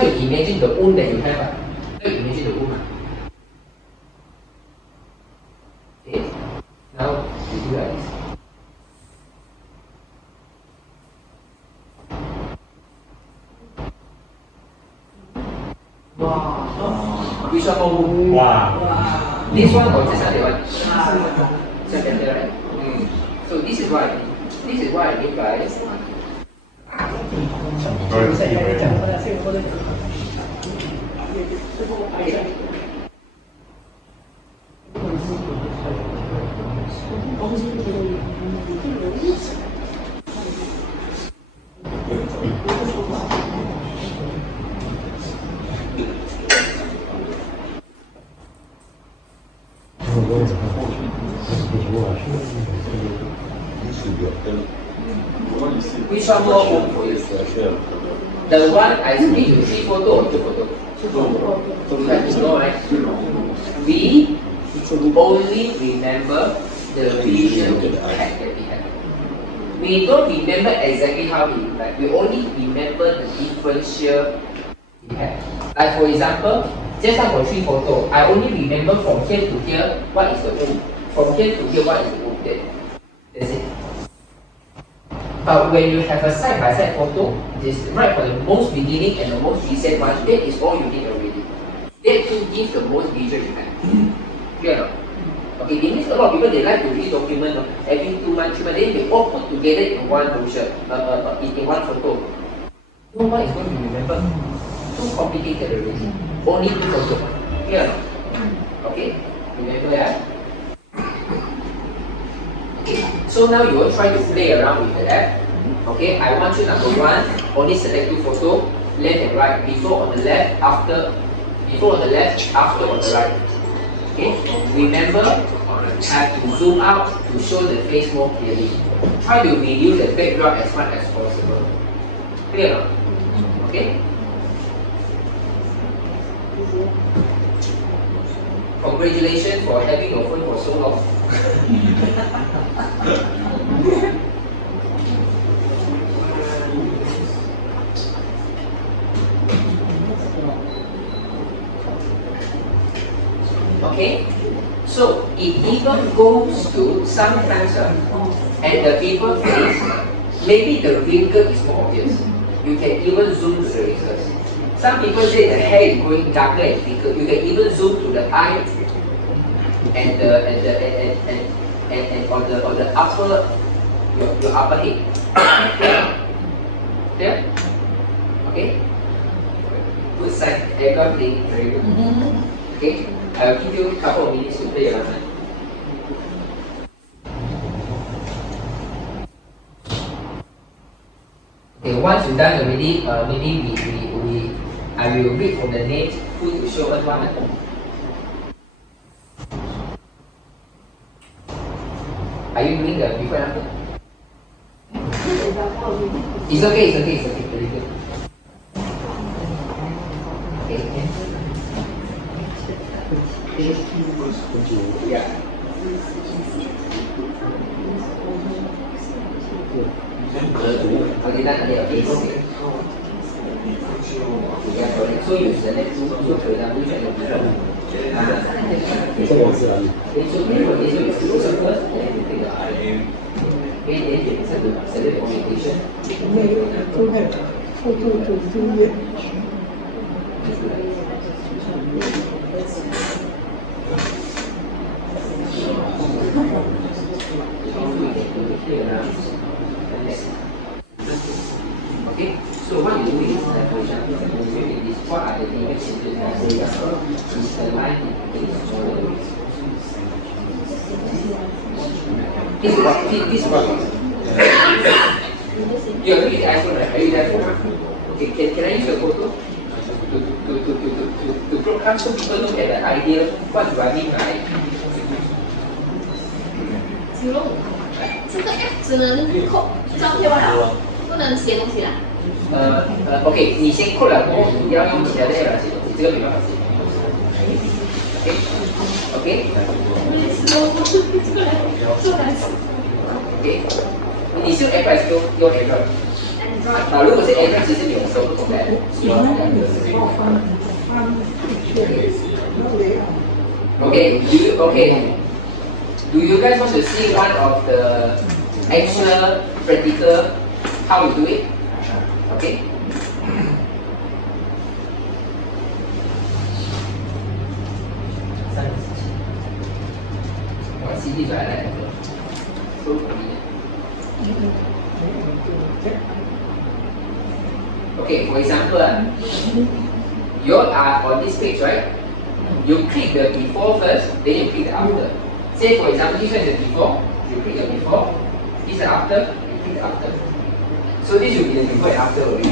you imagine the wound that you have. Now you imagine the wound. Okay? Now you do like this. Wow. Which one more wound? Wow. This one or just the one? Second, right? So this is what I mean by which one more home for you? The one I speak to 3 photo or 2 photo? 2 photo. No, right? We only remember the visual impact that we have. We don't remember exactly how it looked like. We only remember the differential impact. Like for example, just like for 3 photo, I only remember from here to here what is the wound. From here to here what is the wound. That's it. But when you have a side-by-side photo, this right from the most beginning and the most recent one, that is all you need already. That will give the most visual impact. Clear or not? Okay, it means a lot of people they like to read document every 2 months, 3 months, then they all put together in one motion, in one photo. No one is going to remember. Too complicated already. Only 2 photos. Clear or not? Okay, remember that. Okay, so now you will try to play around with the app. Okay, I want you number 1, only select 2 photos, left and right. Before on the left, after. Before on the left, after on the right. Okay, remember, have to zoom out to show the face more clearly. Try to reduce the background as much as possible. Clear or not? Okay? Congratulations for having your phone for so long. Okay, so it even goes to sometimes at the people face, maybe the wrinkle is more obvious. You can even zoom to the wrinkles. Some people say the hair is going darker and thicker. You can even zoom to the eye and on the upper your upper head. Yeah? Okay? Good sign. Everyone playing very good. Okay? I'll give you a couple of minutes to play around. Okay, once you're done already, maybe I will read from the names who to show us one. Are you doing the before and after? It's okay, very good. Okay. Yeah. Okay, done. Okay. Yeah, correct. So you select two, so for example, which one you prefer? So you first, then you take the other. Okay, then you select communication. Okay, so what you do is, for example, what are the images that you have is the line in smaller ways. This is what you are using iPhone, right? Are you using iPhone? Okay, can I use your photo to broadcast so people look at the idea what do I mean by 子龙，这个 app 只能扣照片了，不能写东西啦。OK， 你先扣了过后，你要用其他的 app 来写东西，这个没办法写。OK， OK， 你是用 app 还是用 app？ 如果是 app， 其实你有时候不同的 app。Do you guys want to see one of the actual practical how you do it? Okay. CD 转来收口音。Okay, for example, you are on this page, right? You click the before first, then you click the after. Say for example, this one is the before, you click the before, this is the after, you click the after. So this will be the before and after already.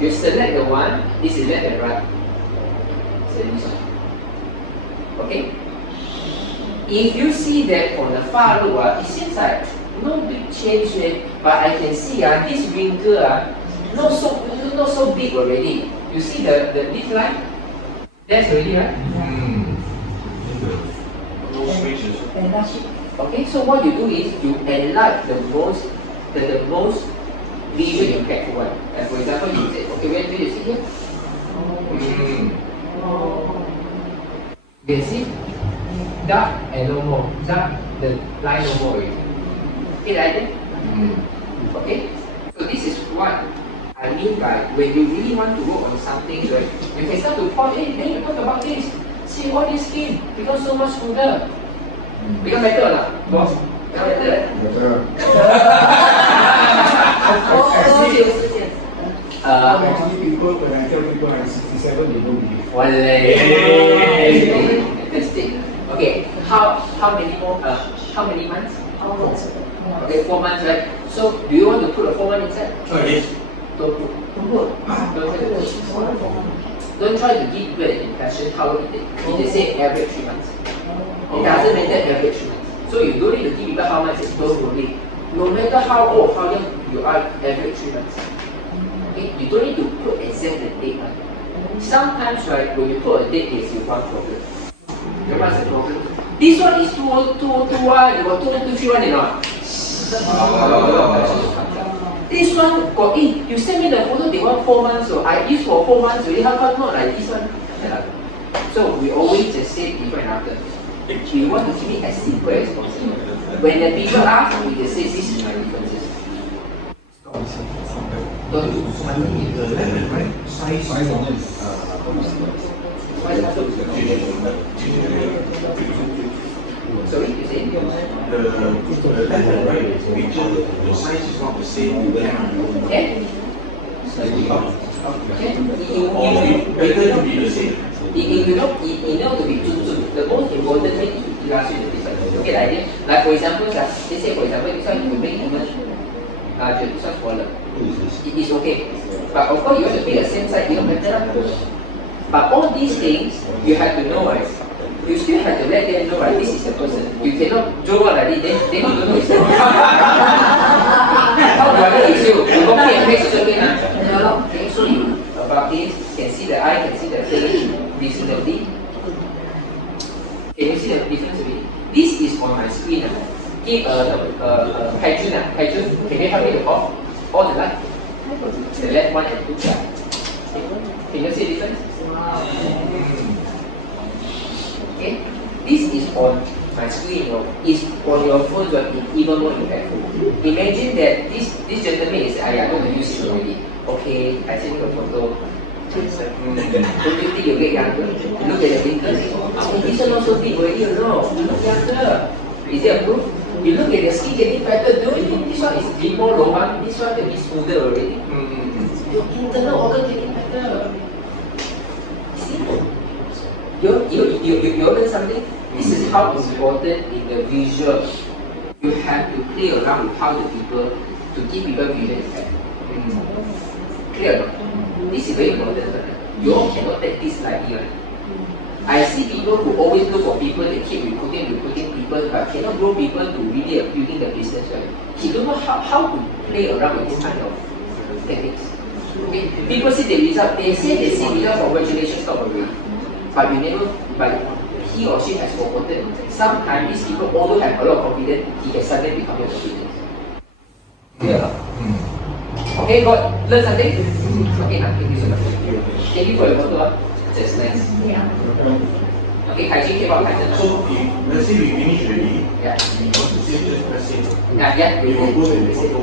You select the one, this is left and right. Select this one. Okay? If you see that from the far look, it seems like no big change there, but I can see this wrinkle not so big already. You see this line? That's already right? Okay, so what you do is you enlarge the most visual impactful one. And for example, you say, okay, where do you see here? You can see dark and no more. Dark, the line no more already. Okay, like that? Okay? So this is what I mean by when you really want to work on something, right? You can start to point, hey, then you talk about this. See all this skin becomes so much smoother. Become better lah, boss. Become better. Actually, people, when I tell people I'm 67, they don't believe. Fantastic. Okay, how many more? How many months? Okay, 4 months, right? So, do you want to put a 4 months inside? Yes. Don't put. Don't try to give people an impression how it is. They say average 3 months. It doesn't matter average 3 months. So you don't need to give people how much it's don't worry. No matter how old, how young you are, average 3 months. Okay? You don't need to put exact date. Sometimes, right, when you put a date, there's one problem. You know what's the problem? This one is 2021, you got 2023 you know. This one got in. You send me the photo, they want 4 months, so I use for 4 months already. How come not like this one? So we always just say before and after. We want to keep it as simple as possible. When the people ask, we can say this is my differences. Don't do Sorry, you say? The left and right picture, the size is not the same. Okay? Better to be the same. You know to be true. The most important thing is to illustrate the difference. Okay, like for example, let's say for example, this one you make even larger, this one smaller. It is okay. But of course, you want to be the same size, you don't better. But all these things, you have to know, right? You still have to let them know, right? This is the person. You cannot draw like this, then you don't know it's the person. How do I know it's you? You copy and paste, it's okay now. Okay, so you about this, can see the eye, can see the face, reasonably. Can you see the difference a bit? This is on my screen. Give Paijun, can you help me to off all the light? The left one and two side. Can you see the difference? Okay, this is on my screen. It's on your phone, but it's even more impactful. Imagine that this gentleman is, I'm going to use it already. Okay, I send you a photo. Don't you think you get younger? Look at the wrinkles. This one also big already, no? Look younger. Is it a proof? You look at the skin getting better. Don't you think this one is bit more lobang? This one can be smoother already. Your internal organ getting better. See? You learn something? This is how important in the visual. You have to play around with how the people, to give people visual effect. Clear? This is very important. You all cannot take this lightly. I see people who always look for people, they keep recruiting people, but cannot grow people to really building the business, right? He don't know how to play around with this kind of techniques. Okay? People see the result, they say they see result, congratulations, stop already. But you never, but he or she has forgotten. Sometimes these people, although have a lot of confidence, he can suddenly become your confidence. Yeah. Okay, got learn something? Okay, now thank you so much. Thank you for your photo. Just nice. Yeah. Okay, Kaijin came out. So, if, let's say we finish already, Yeah. we want to save just press it. Yeah. We will go to the photo.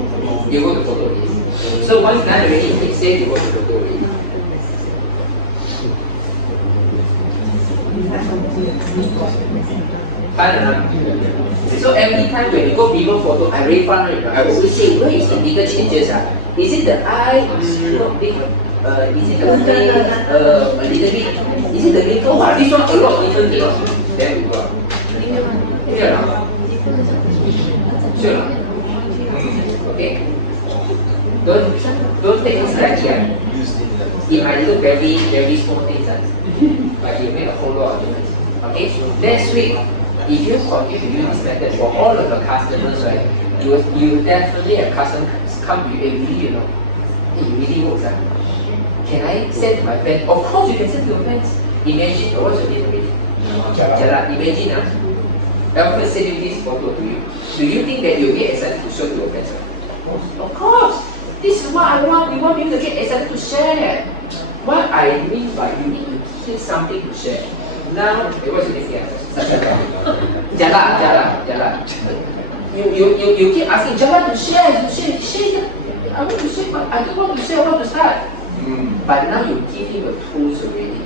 You go to photo already. So once done already, you click save, you go to photo already. Fun enough. So every time when you go below photo, I very fun, right? I always say, where is the bigger changes? Is it the eye? Not big. Is it the face? A little bit. Is it the wrinkle? Wow, this one a lot different, you know. There we go. Clear now? Sure now? Okay. Don't take this lightly. It might look very small things, but you make a whole lot of difference. Okay? Next week, if you continue to use this method for all of the customers, right, you definitely have customers come to you every week, you know. Hey, it really works. Can I send to my friends? Of course you can send to your friends. Imagine, what's your name already? Imagine, Alfred send you this photo to you. Do you think that you'll get excited to show to your friends? Of course! This is what I want. We want you to get excited to share. What I mean by you need to keep something to share. Now, what's your name here? Jala. you keep asking Jalan to share. I want to share, but I don't want to share. I want to start. But now you give him the tools already.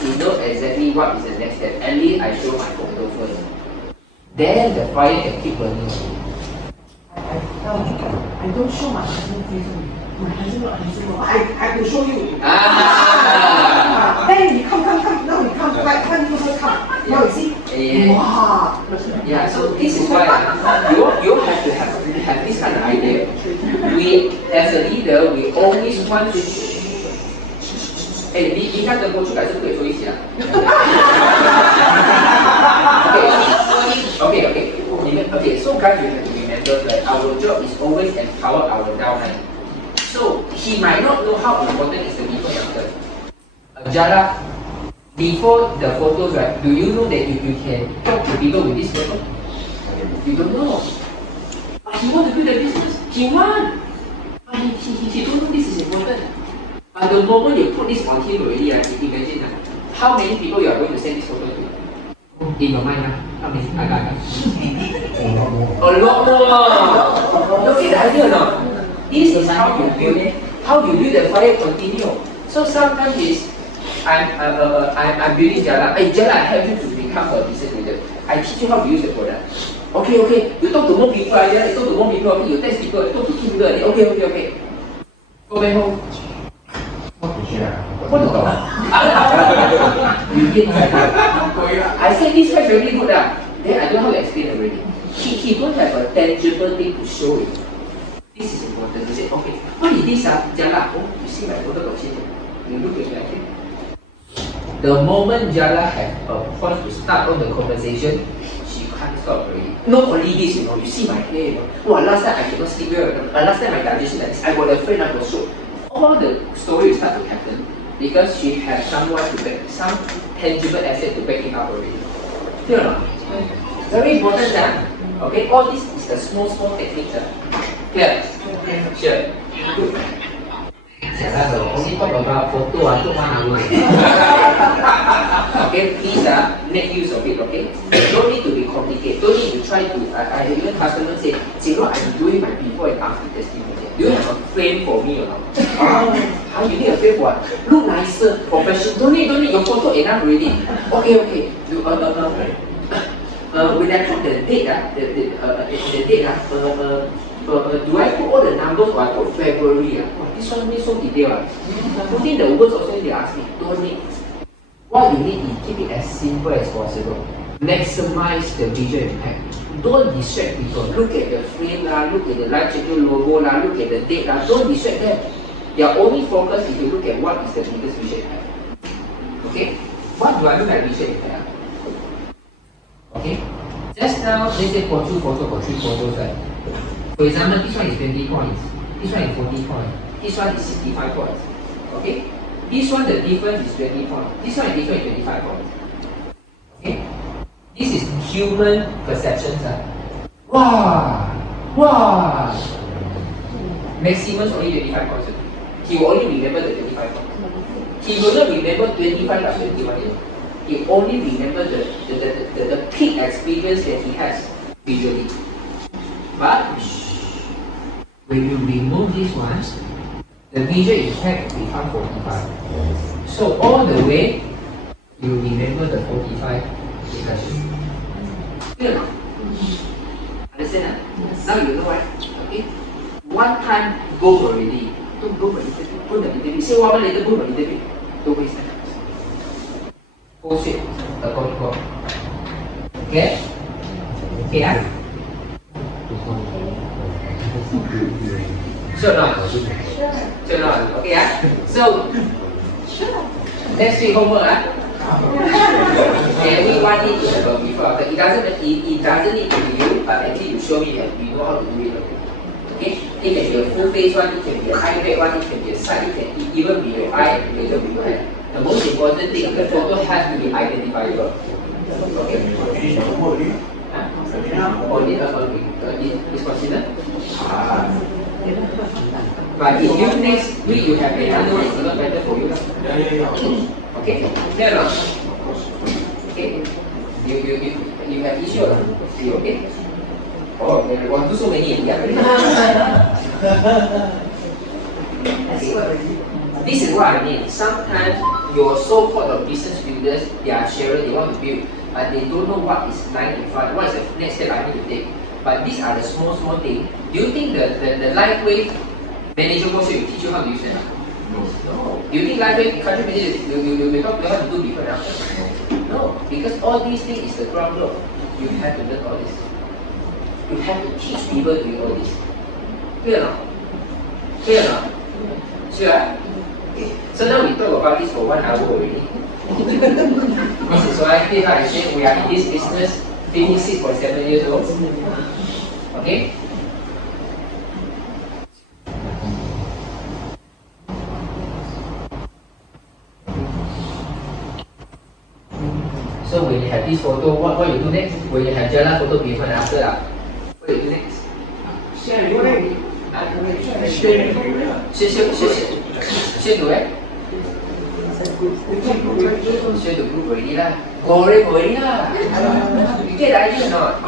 He knows exactly what is the next step. At least I show my photo first. Then the fire can keep burning. I don't show my husband face. My husband not handsome. I will show you. Then you come. Now you come. Like when you first come. Now you see. Wow. Yeah. So this is why you have to have this kind of idea. We as a leader, we always want to. 你看德国出来是不可以说一起啊。Okay. So guys, you have to remember that our job is always empower our downline. So he might not know how important is the before and after. Jala, before the photos, right? Do you know that you can talk to people with this photo? You don't know. But he want to do the business. He want. But he don't know this is important. But the moment you put this on him already, imagine how many people you are going to send this photo to? In your mind, how many? A lot more. You get the idea or not? This is how you build the fire continue. So sometimes is I'm building Jala. Hey Jala, I help you to become a business leader. I teach you how to use the product. Okay. You talk to more people, you talk to more people, okay, you test people, you talk to two people, okay. Go back home. What the dog? You get I said this guy's really good. Then I don't know how to explain already. He don't have a tangible thing to show it. This is important. He said, okay, what is this? Jala, you see my photo got change. You look at me. The moment Jala has a point to start on the conversation, she can't stop already. Not only this, you see my hair. Last time I cannot sleep well. Last time my digestion like this. I got a friend I was so. All the stories start to happen because she has someone to back, some tangible asset to back it up already. Clear or not? Very important that. Okay, all this is the small techniques. Clear? Sure. Good. Only talk about photo to 1 hour. Okay, please make use of it, okay? Don't need to be complicated. Don't need to try to, I even customers say, Jinlong, I'm doing my before and after testimony. Do you have a frame for me or not? How you need a frame for what? Look nicer, professional. Don't need your photo enough already. Okay. When I put the date, do I put all the numbers or I put February? This one is so detailed. Putting the words also they ask me, don't need. What you need is keep it as simple as possible. Maximize the visual impact. Don't distract people. Look at the frame, look at the light changing logo, look at the date. Don't distract them. Their only focus is to look at what is the biggest visual impact. Okay? What do I mean by visual impact? Okay? Just now, let's say for 2 photos or 3 photos, right? For example, this one is 20 points, this one is 40 points, this one is 65 points. Okay? This one, the difference is 20 points. This one is different is 25 points. Okay? This is human perceptions. Wow! Maximum only 25 points. He will only remember the 25 points. He will not remember 25 plus 21. He only remember the peak experience that he has visually. But when you remove these ones, the visual impact will become 45. So all the way, you remember the 45 discussion. Clear? Understand? Now you know what? Okay? One time, go already. Don't go a little bit. Go a little bit. Say 1 minute later, go a little bit. Don't waste time. Go straight. Go. Okay? Okay, Sure not? Sure not? Okay, So, next week homework, everyone needs to have a before. It doesn't need to be you, but at least you show me that you know how to do it. Okay? It can be a full face one, it can be a high grade one, it can be a side, it can even be your eye, later we will have. The most important thing, the photo has to be identifiable. Okay? Is considered? But if you next week you have another one, it's not better for you. Okay? Clear or not? Okay? You have issue or not? You okay? Oh, they want to do so many in Japanese. This is what I mean. Sometimes your so-called business builders, they are sharing, they want to build, but they don't know what is lying in front, what is the next step I need to take. But these are the small things. Do you think the lightweight manager course will teach you how to use it? No. Do you think lightweight country manager will talk to you how to do before and after? No. Because all these things is the ground floor. You have to learn all this. You have to teach people to do all this. Clear or not? Clear or not? Sure? So now we talk about this for 1 hour already. This is why I said we are in this business 56.7 years old. Okay? So when you have this photo, what you do next? When you have jalan photo before and after, what you do next? Share to where? Share to where? Share to group already lah. Goreng already lah. You get the idea or not?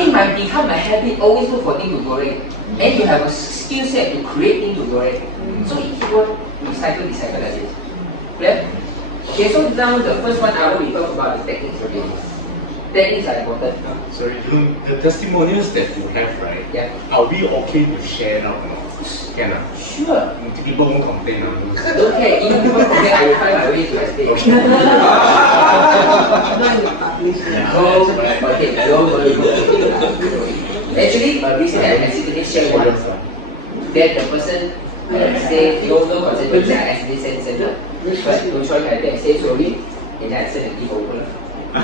It might become a habit, always look for things to goreng. And you have a skill set to create things to goreng. So it keep on recycle like this. Clear? Okay, so now the first 1 hour we talk about the techniques. Okay, techniques are important. Sorry, the testimonials that you have, right? Yeah. Are we okay to share now or not? Can I? Sure. People won't complain now. Okay, even people complain, I will find my way to explain. Okay, don't worry. Actually, recently I accidentally shared one. That the person say no consequence, I accidentally send center. But no choice, I then say sorry, and I said give over. I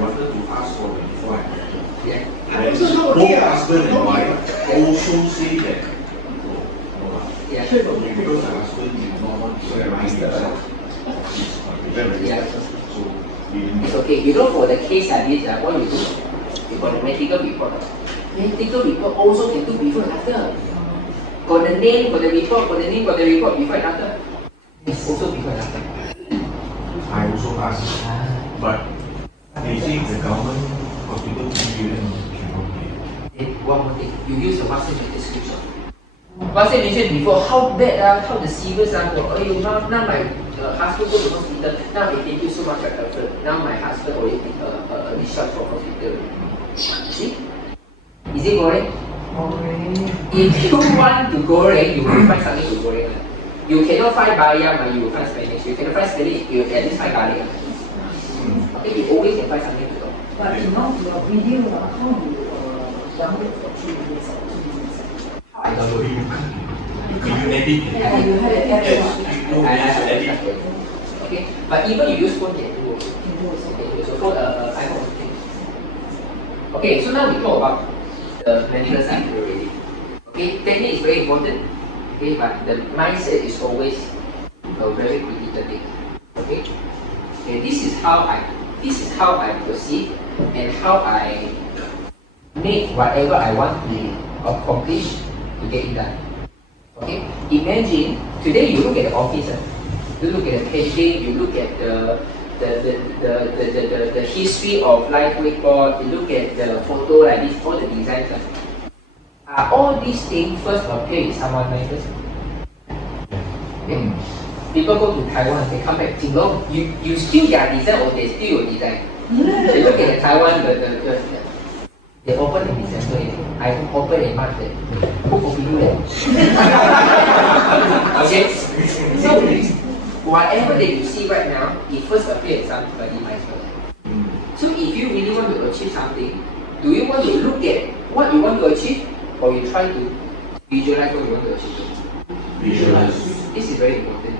wanted to ask for the before and after. Yeah. Both husband and wife also say that. Yeah. Because the husband did not want to remind himself. Yeah. So It's okay. You know, for the case like this, what you do? You got the medical report. Medical report also can do before and after. Got the name, got the report, got the name, got the report before and after. It's also before and after. I also asked, but they say the government hospital cannot pay. One more thing, you use the master description. Master mentioned before how bad how the serious now my husband go to hospital, now they give you so much effort. Now my husband already discharged from hospital. See? Is it goreng? If you want to goreng, you will find something to goreng. You cannot find bayam, you will find spinach. You cannot find spinach, you will at least find garlic. Okay, you always can find something to do. But in your video, how you download the videos? I don't know. You can edit it. You have an error. I edit. Okay, but even you use phone can do. Okay, so phone iPhone. Okay, so now we talk about the medical side already. Okay, technique is very important. Okay, but the mindset is always a very critical thing. Okay, this is how I perceive and how I make whatever I want to accomplish to get it done. Okay, imagine today you look at the office, you look at the packaging, you look at the history of lightweight board, you look at the photo like this, all the designs. All these things first appear in someone's mind first. Okay. People go to Taiwan, they come back, Jinlong, you steal their design or they steal your design? They look at the Taiwan, they open in December, I open in March. Okay? So, whatever that you see right now, it first appears in somebody's mind. So if you really want to achieve something, do you want to look at what you want to achieve, or you try to visualize what you want to achieve? Visualize. This is very important.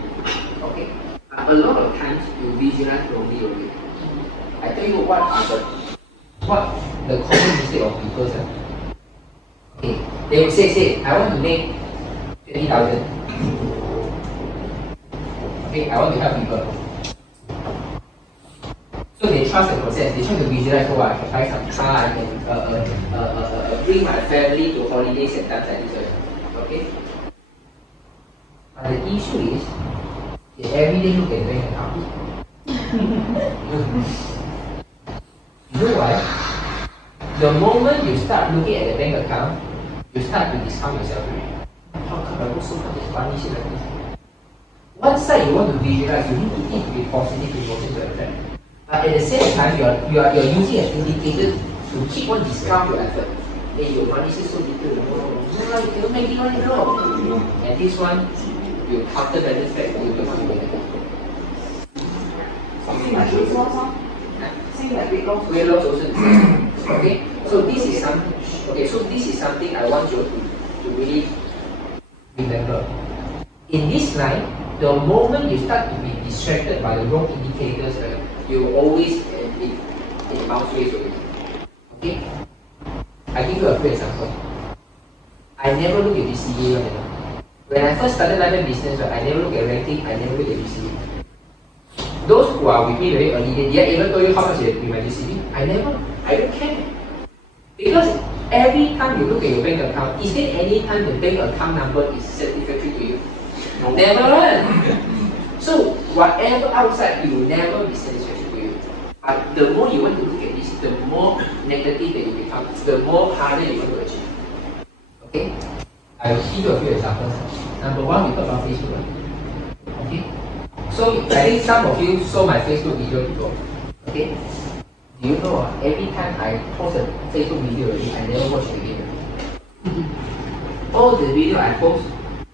Okay. A lot of times you visualize wrongly already. I tell you what the common mistake of people is. Okay. They will say, I want to make 20,000. Okay, I want to help people. So they trust the process. They try to visualize, I can buy some car, I can bring my family to holidays and stuff like this. Okay. But the issue is, they every day look at bank account. You know why? The moment you start looking at the bank account, you start to discount yourself. How come I got so much funny shit like this? One side you want to visualize, you need it to be positive emotion to attract. But at the same time, you're using an indicator to keep on discount your effort. Hey, your money is so little. No, you cannot make it money grow. And this one, you counterbalance back to the money maker. Something like weight loss, huh? Something like weight loss. Weight loss also the same. Okay, so this is something. Okay, so this is something I want you to really remember. In this line, the moment you start to be distracted by the wrong indicators, right, you always in bounce race already. Okay? I give you a good example. I never look at GCV. When I first started my business, right, I never look at ranking, I never look at GCV. Those who are with me very early, they even told you how much you have in my GCV. I don't care. Because every time you look at your bank account, is there any time the bank account number is satisfactory to you? No. Never. So whatever outside, you will never be satisfactory to you. But the more you want to look at this, the more negative that you become, the more harder you want to achieve. Okay? I will give you a few examples. Number one, we talk about Facebook. Okay? So I think some of you saw my Facebook video before. Okay? Do you know every time I post a Facebook video already, I never watch it again. All the video I post,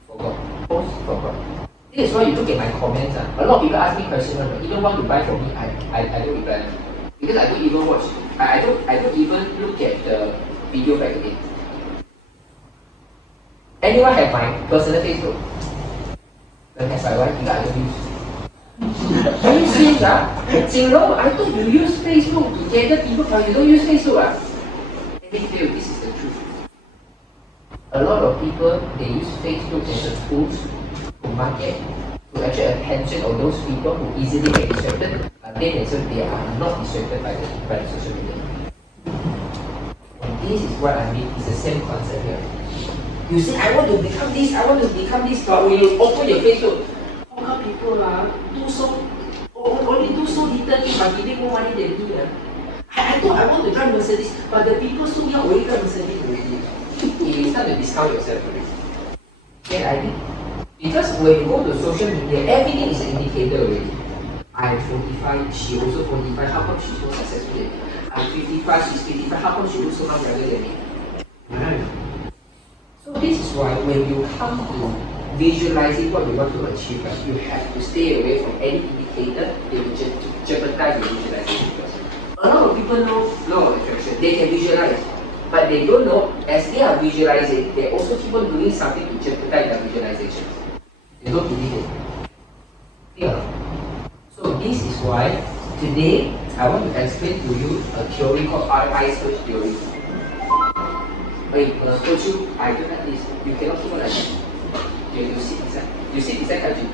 forgot. This is why you look at my comments. A lot of people ask me questions, but even want to buy from me, I don't reply. Because I don't even watch. I don't even look at the video back again. Anyone have my personal Facebook? Then that's why I don't use. Are you serious? Jinlong, I thought you use Facebook to gather people, but you don't use Facebook. Let me tell you, this is the truth. A lot of people, they use Facebook as a tool to market, to attract attention of those people who easily get distracted, but they are not distracted by the social media. And this is what I mean, it's the same concept here. You say, I want to become this, but when you open your Facebook, how come people only do so little things but giving more money than me? I thought I want to drive Mercedes, but the people so young already drive Mercedes already. You start to discount yourself already. Get idea? Because when you go to social media, everything is an indicator already. I'm 45, she also 45, how come she's so successful? I'm 55, she's 55, how come she looks so much younger than me? Right. So this is why when you come to visualizing what you want to achieve, right, you have to stay away from any indicator that will jeopardize your visualization. A lot of people know law of attraction, they can visualize, but they don't know as they are visualizing, they also keep on doing something to jeopardize their visualization. They don't believe it. Yeah. So this is why today I want to explain to you a theory called iceberg theory. Hey, coach, I don't like this. You cannot keep on like this. You sit inside. You sit inside country.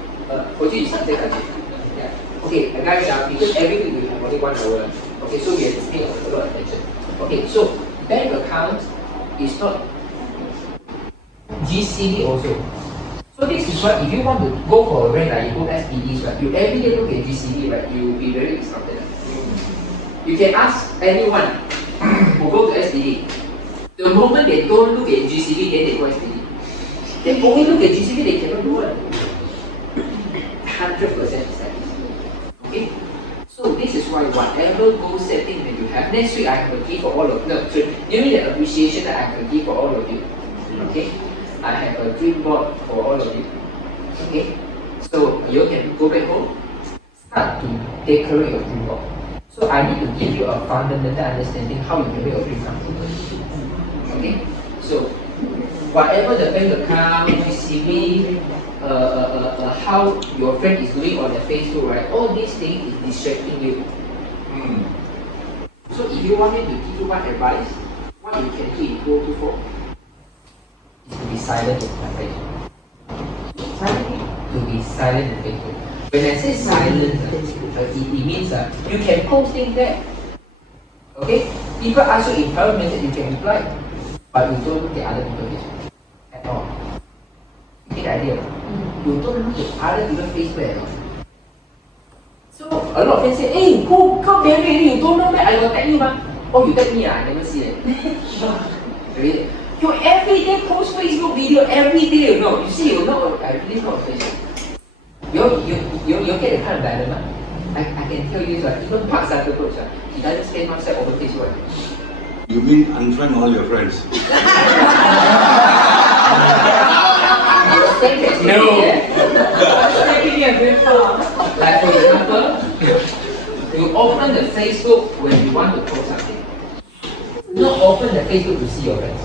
Coach, you sit inside country. Yeah. Okay, guys, because every week we have only 1 hour. Okay, so we have to pay a lot of attention. Okay, so bank account is not GCD also. So this is why if you want to go for a rank, like you go SPDs, right, you every day look at GCD, right, you will be very discounted. You can ask anyone who go to SPD. The moment they don't look at GCD, then they go SPD. They only look at GCD, they cannot do it. 100% is like this. Okay? So this is why whatever goal setting that you have, next week I will give for all of you. No, so give me the appreciation that I can give for all of you. Okay? I have a dream board for all of you. Okay? So you can go back home, start to decorate your dream board. So I need to give you a fundamental understanding how you can make your dream come true. Okay? So whatever the bank account, GCV, how your friend is doing on their Facebook, right? All these things is distracting you. So if you want me to give you one advice, what you can do in 2024 is to be silent in Facebook. To be silent in Facebook. When I say silent, it means you can post things there. Okay? People ask you in private message, you can reply, but you don't look at other people's Facebook at all. You get the idea? You don't look at other people's Facebook at all. So a lot of friends say, hey, go come there already, you don't know me, I will tag you, man. Oh, you tag me, I never see it. Really? You every day post Facebook video, every day, you know. You see, you know, I really know Facebook. You get a kind of dilemma. I can tell you that even Park Zuckerberg, he doesn't spend much time over Facebook. You mean unfriend all your friends? No. Like for example, you open the Facebook when you want to post something. Not open the Facebook to see your friends.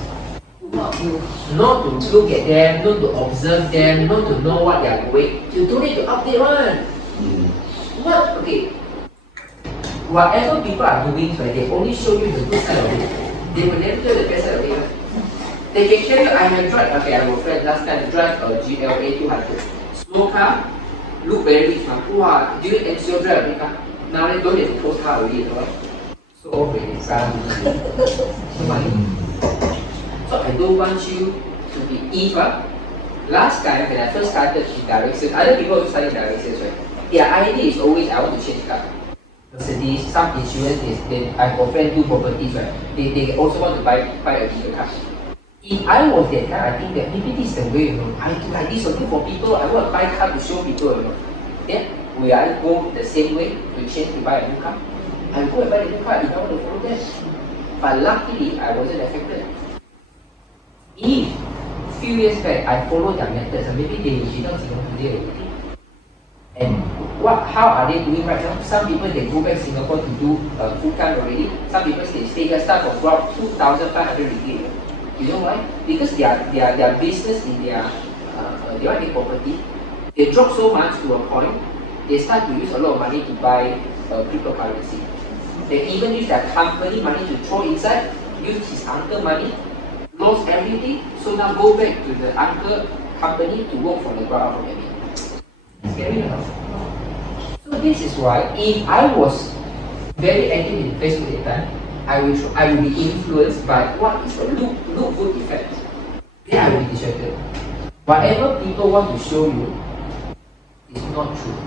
Not to look at them, not to observe them, not to know what they are doing. You don't need to update one. What? Okay. Whatever people are doing, right, they only show you the good side of it. They will never tell the bad side of it. They can tell you, I have drive. Okay, I was friend last time drive a GLA 200. Small car, look very rich, man. Wow, do you NCO drive a big car? Now they don't need to post car already, right? So very sad. So I don't want you to be evil. Last time when I first started in directions, other people also started directions, right? Their idea is always I want to change car. Mercedes, some insurance is they I have a friend do properties, right? They also want to buy a bigger car. If I was that guy, I think that maybe this is the way, you know. I do like this something for people, I want to buy a car to show people, you know. Then will I go the same way to change to buy a new car? I go and buy a new car if I want to follow that. But luckily I wasn't affected. If few years back I followed their methods, maybe they will be not Singapore today already. And how are they doing right now? Some people they go back Singapore to do full-time already. Some people they stay here, start from about 2,500 ringgit. You know why? Because their business in their property, they drop so much to a point, they start to use a lot of money to buy cryptocurrency. They even use their company money to throw inside, use his uncle money, lost everything, so now go back to the uncle company to work for the ground up again. Scary enough. So this is why if I was very active in Facebook at the time, I will be influenced by what is the look good effect. Then I will be distracted. Whatever people want to show you is not true.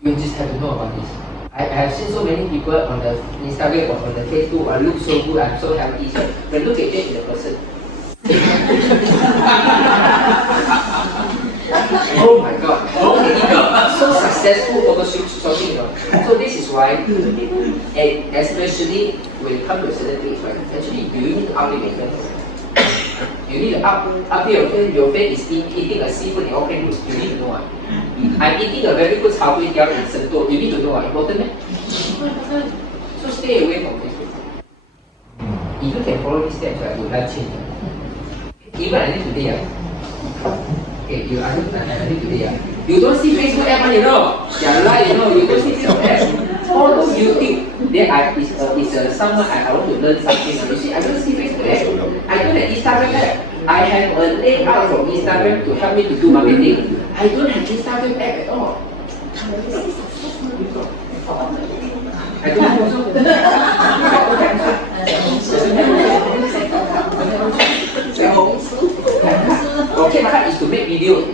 You just have to know about this. I have seen so many people on the Instagram or on the Facebook look so good, I'm so healthy. So when look at them in the person. Oh my god, so successful photo shoot shooting. So this is why, and especially when it comes to a certain age, right? Actually, you need to update your friends. You need to update your friend. Your friend is eating a seafood in Auckland. You need to know what. I'm eating a very good char kway teow in Sentosa. You need to know what. Important, eh? So stay away from Facebook. If you can follow these steps, right, your life change. Even I think today, okay, I think today, you don't see Facebook app, you know. Yeah, right, you know, you don't see Facebook app. All those YouTube, then it's summer, I want to learn something. You see, I don't see Facebook app. I don't have Instagram app. I have a layout from Instagram to help me to do marketing. I don't have Instagram app at all. I don't have also. Okay, my heart is to make video.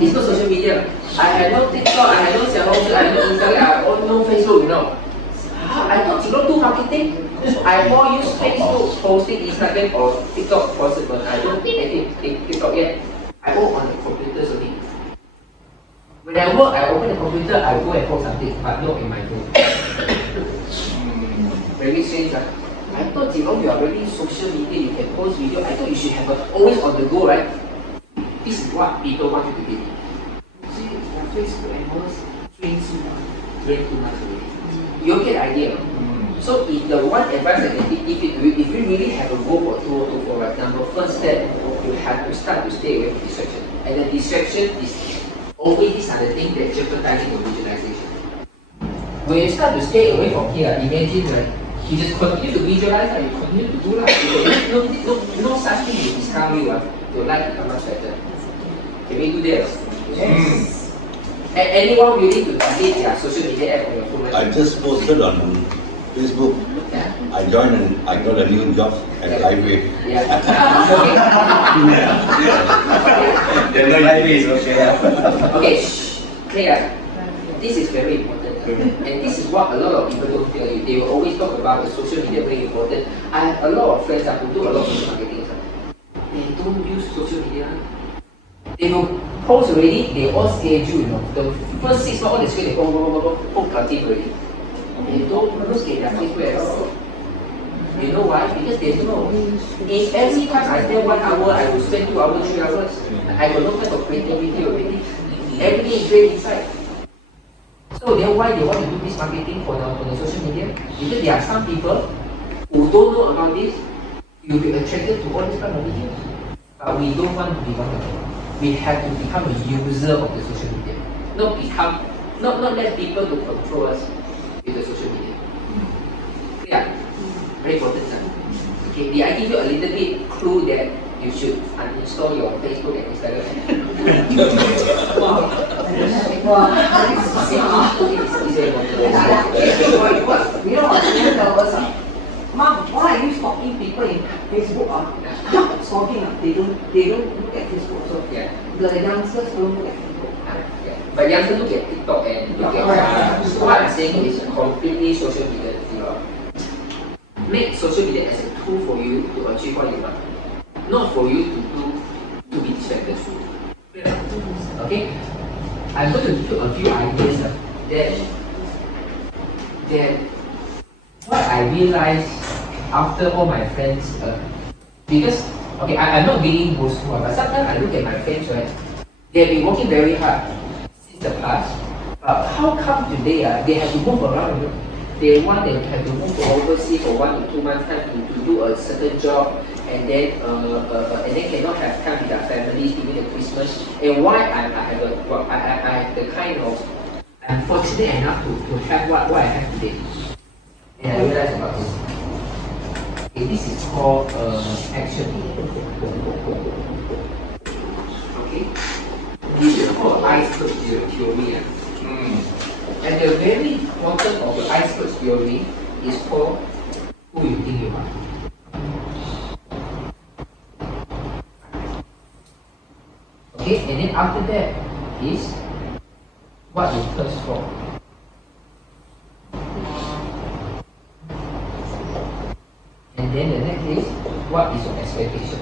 It's not social media. I have no TikTok, I have no Xiaohongshu, I have no Instagram, I have no Facebook, you know. I thought you don't do marketing. I more use Facebook, posting Instagram or TikTok possible. I don't think I did TikTok yet. I work on the computers only. When I work, I open the computer, I go and post something, but not in my phone. Very strange. I thought you are very social media, you can post video. I thought you should have always on the go, right? This is what people want you to be. See, Facebook and most train too much already. You get the idea. So if the one advice I can give it to you, if you really have a goal for 2024, right, number first step, you have to start to stay away from distraction. And the distraction is always these are the things that jeopardizing your visualization. When you start to stay away from here, imagine right, you just continue to visualize and you continue to do that. No such thing to discount you, your life becomes much better. Can we do that? Yes. And anyone willing to update their social media app on your phone? I just posted on Facebook. Yeah. I joined and I got a new job at Highway. Yeah. The highway is okay. Okay, clear. This is very important. And this is what a lot of people don't tell you. They will always talk about the social media very important. I have a lot of friends who do a lot of social marketing. They don't use social media. They will post already, they all schedule, you know. The first 6 months, all the schedule, they go productive already. They don't look at their Facebook at all. You know why? Because they know. If every time I spend 1 hour, I will spend 2 hours, 3 hours, I got no time for creativity already. Everything is drained inside. So then why they want to do this marketing for the social media? Because there are some people who don't know about this, you'll be attracted to all this kind of videos. But we don't want to be one of them. We have to become a user of the social media. Not let people to control us with the social media. Yeah, very important. Okay, did I give you a little bit clue that you should uninstall your Facebook and Instagram? Mom, why are you stalking people in Facebook? Not stalking, they don't look at Facebook. So Yeah. the youngsters don't look at Facebook. Yeah. But youngsters look at TikTok and look at what I'm saying is completely social media. You know, make social media as a tool for you to achieve what you want, not for you to be distracted. Okay, I'm going to give you a few ideas that what I realized after all my friends, because okay, I'm not being boastful, but sometimes I look at my friends, right? They've been working very hard since the past. How come today they have to move around? You know? They have to move overseas for 1 to 2 months time to do a certain job, and then cannot have time with their families during the Christmas. And why I have the kind of, I'm fortunate enough to have what I have today. And I realized about this. Okay, this is called action. Okay, this is called iceberg theory. And the very bottom of the iceberg theory is called who you think you are. Okay, and then after that is what you thirst for. And then the next is what is your expectation.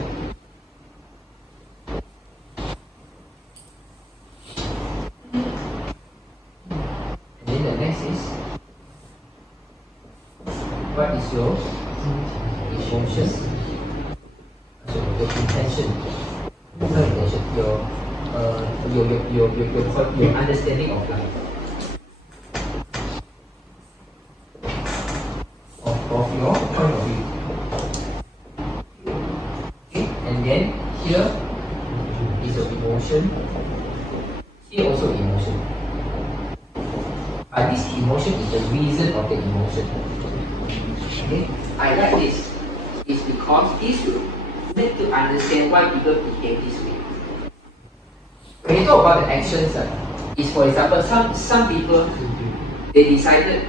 And then the next is what is your emotion, so your intention, not intention, your understanding of life. Of your point of view. Okay, and then here is your emotion. Here also emotion. But this emotion is the reason of the emotion. Okay, I like this. It's because this will make you understand why people behave this way. When you talk about the actions, is for example, some people they decided.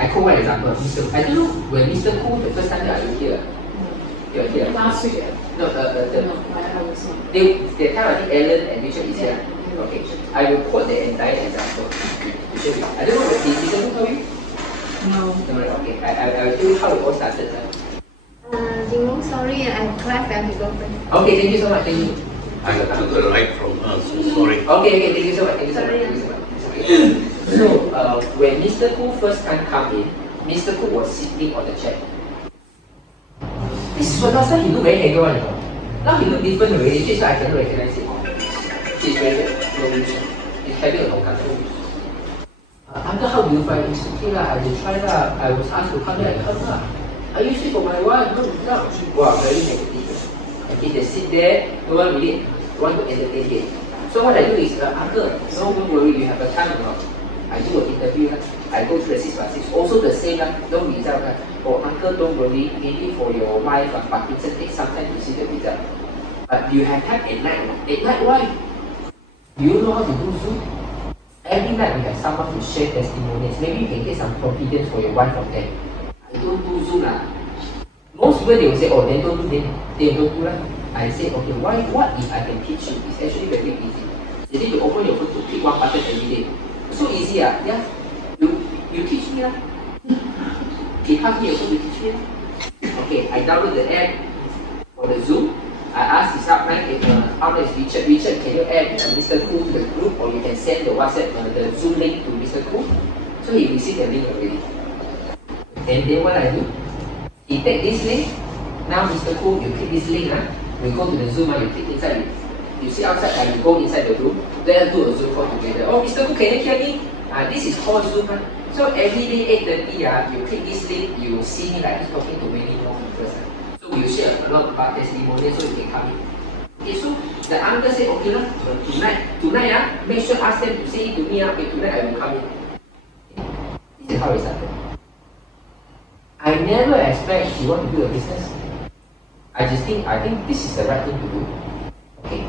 I quote one example. I don't know when Mr. Koo the first time that I was here. You're here. Last week. No, they tell I think Ellen and Richard is here. Okay, I will quote the entire example to show you. I don't know what Mr. Koo told you. No. Okay, I will tell you how it all started. Jinlong, sorry, I have class and to go first. Okay, thank you so much. Thank you. I took a light from her, so sorry. Okay, thank you so much. Thank you so much. Thank you so much. Okay. So when Mr. Koo first time come in, Mr. Koo was sitting on the chair. This is what last time he looked very handsome, you know. Now he look different already. This is why I cannot recognize him. He's very low vision. He's having a low control. Uncle, how do you find it? It's okay lah. I will try lah. I was asked to come here and come lah. Are you sick for my wife? No, no. Wow, very negative. Okay, they sit there. No one really want to entertain him. So what I do is, Uncle, don't worry. You have a time or not? I do an interview. I go through the 6x6. Also the same, no result. Oh, Uncle, don't worry. Maybe for your wife, Parkinson takes some time to see the result. But you have time at night. At night, why? Do you know how to do Zoom? Every night we have someone to share testimonials. Maybe you can get some confidence for your wife from them. I don't do Zoom lah. Most people they will say, oh, then don't do, they don't do that. I say, okay, what if I can teach you? It's actually very easy. You need to open your phone to click one button every day. So easy, yeah. me lah. He helped me also to teach me lah. Okay, I download the app for the Zoom. I asked his upline, how does Richard, can you add Mr. Khoo to the group, or you can send the WhatsApp, the Zoom link to Mr. Khoo? So he received the link already. And then what I do, he take this link. Now Mr. Khoo, you click this link, you go to the Zoom, you click inside, you see outside, you go inside the room, then do a Zoom call together. Oh, Mr. Khoo, can you hear me? This is called Zoom. So every day 8:30, you click this link, you will see me like talking to many more people. So we will share a lot about testimonial, so you can come in. Okay, so the uncle said, okay, tonight, make sure ask them to say it to me, okay, tonight I will come in. This is how it started. I never expect he want to do a business. I think this is the right thing to do. Okay.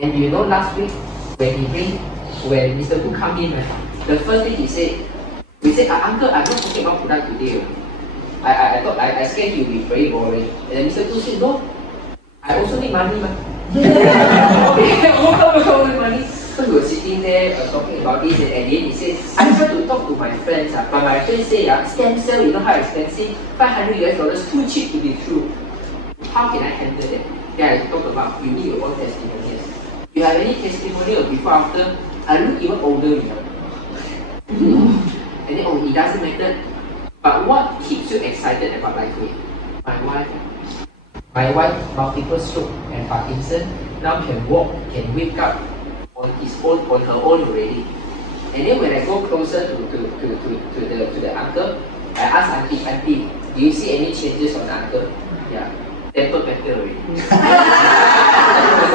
And you know last week when Mr. Khoo come in, the first thing he said, uncle, I'm not talking about product today. I thought I scared he would be very boring. And then Mr. Khoo said, no, I also need money. Okay, also need money. So we were sitting there talking about this, and at the end he said, I tried to talk to my friends, but my friends say, stem cell, you know how expensive? $500, too cheap to be true. How can I handle that? Yeah, I talk about you need your own testimonials. You have any testimonial before after? I look even older, you know. And then, oh, it doesn't matter. But what keeps you excited about life? My wife, multiple stroke and Parkinson, now can walk, can wake up on her own already. And then when I go closer to the uncle, I ask auntie, do you see any changes on the uncle? Yeah, temper better already.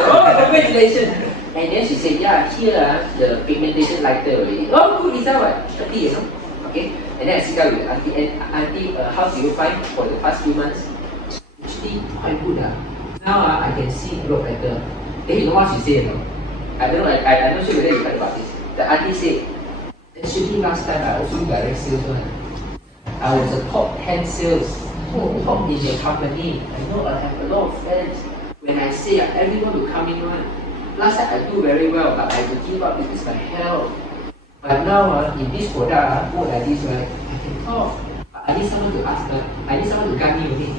Oh, congratulations! And then she said, yeah, here the pigmentation lighter already. Oh, good result, 30, you know. Okay. And then I sit down with auntie, and auntie, how do you find for the past few months? Actually, quite good. Now I can see a lot better. Then you know what she said, you know? I don't know, I'm not sure whether you heard about this. The auntie said, actually last time I also direct sales one. I was a top 10 sales, top in the company. I know I have a lot of friends. When I say everyone will come in one. Last time I do very well, but I had to give up because my health. But now in this product, what like this, right? I can talk. But I need someone to ask her. I need someone to guide me with it.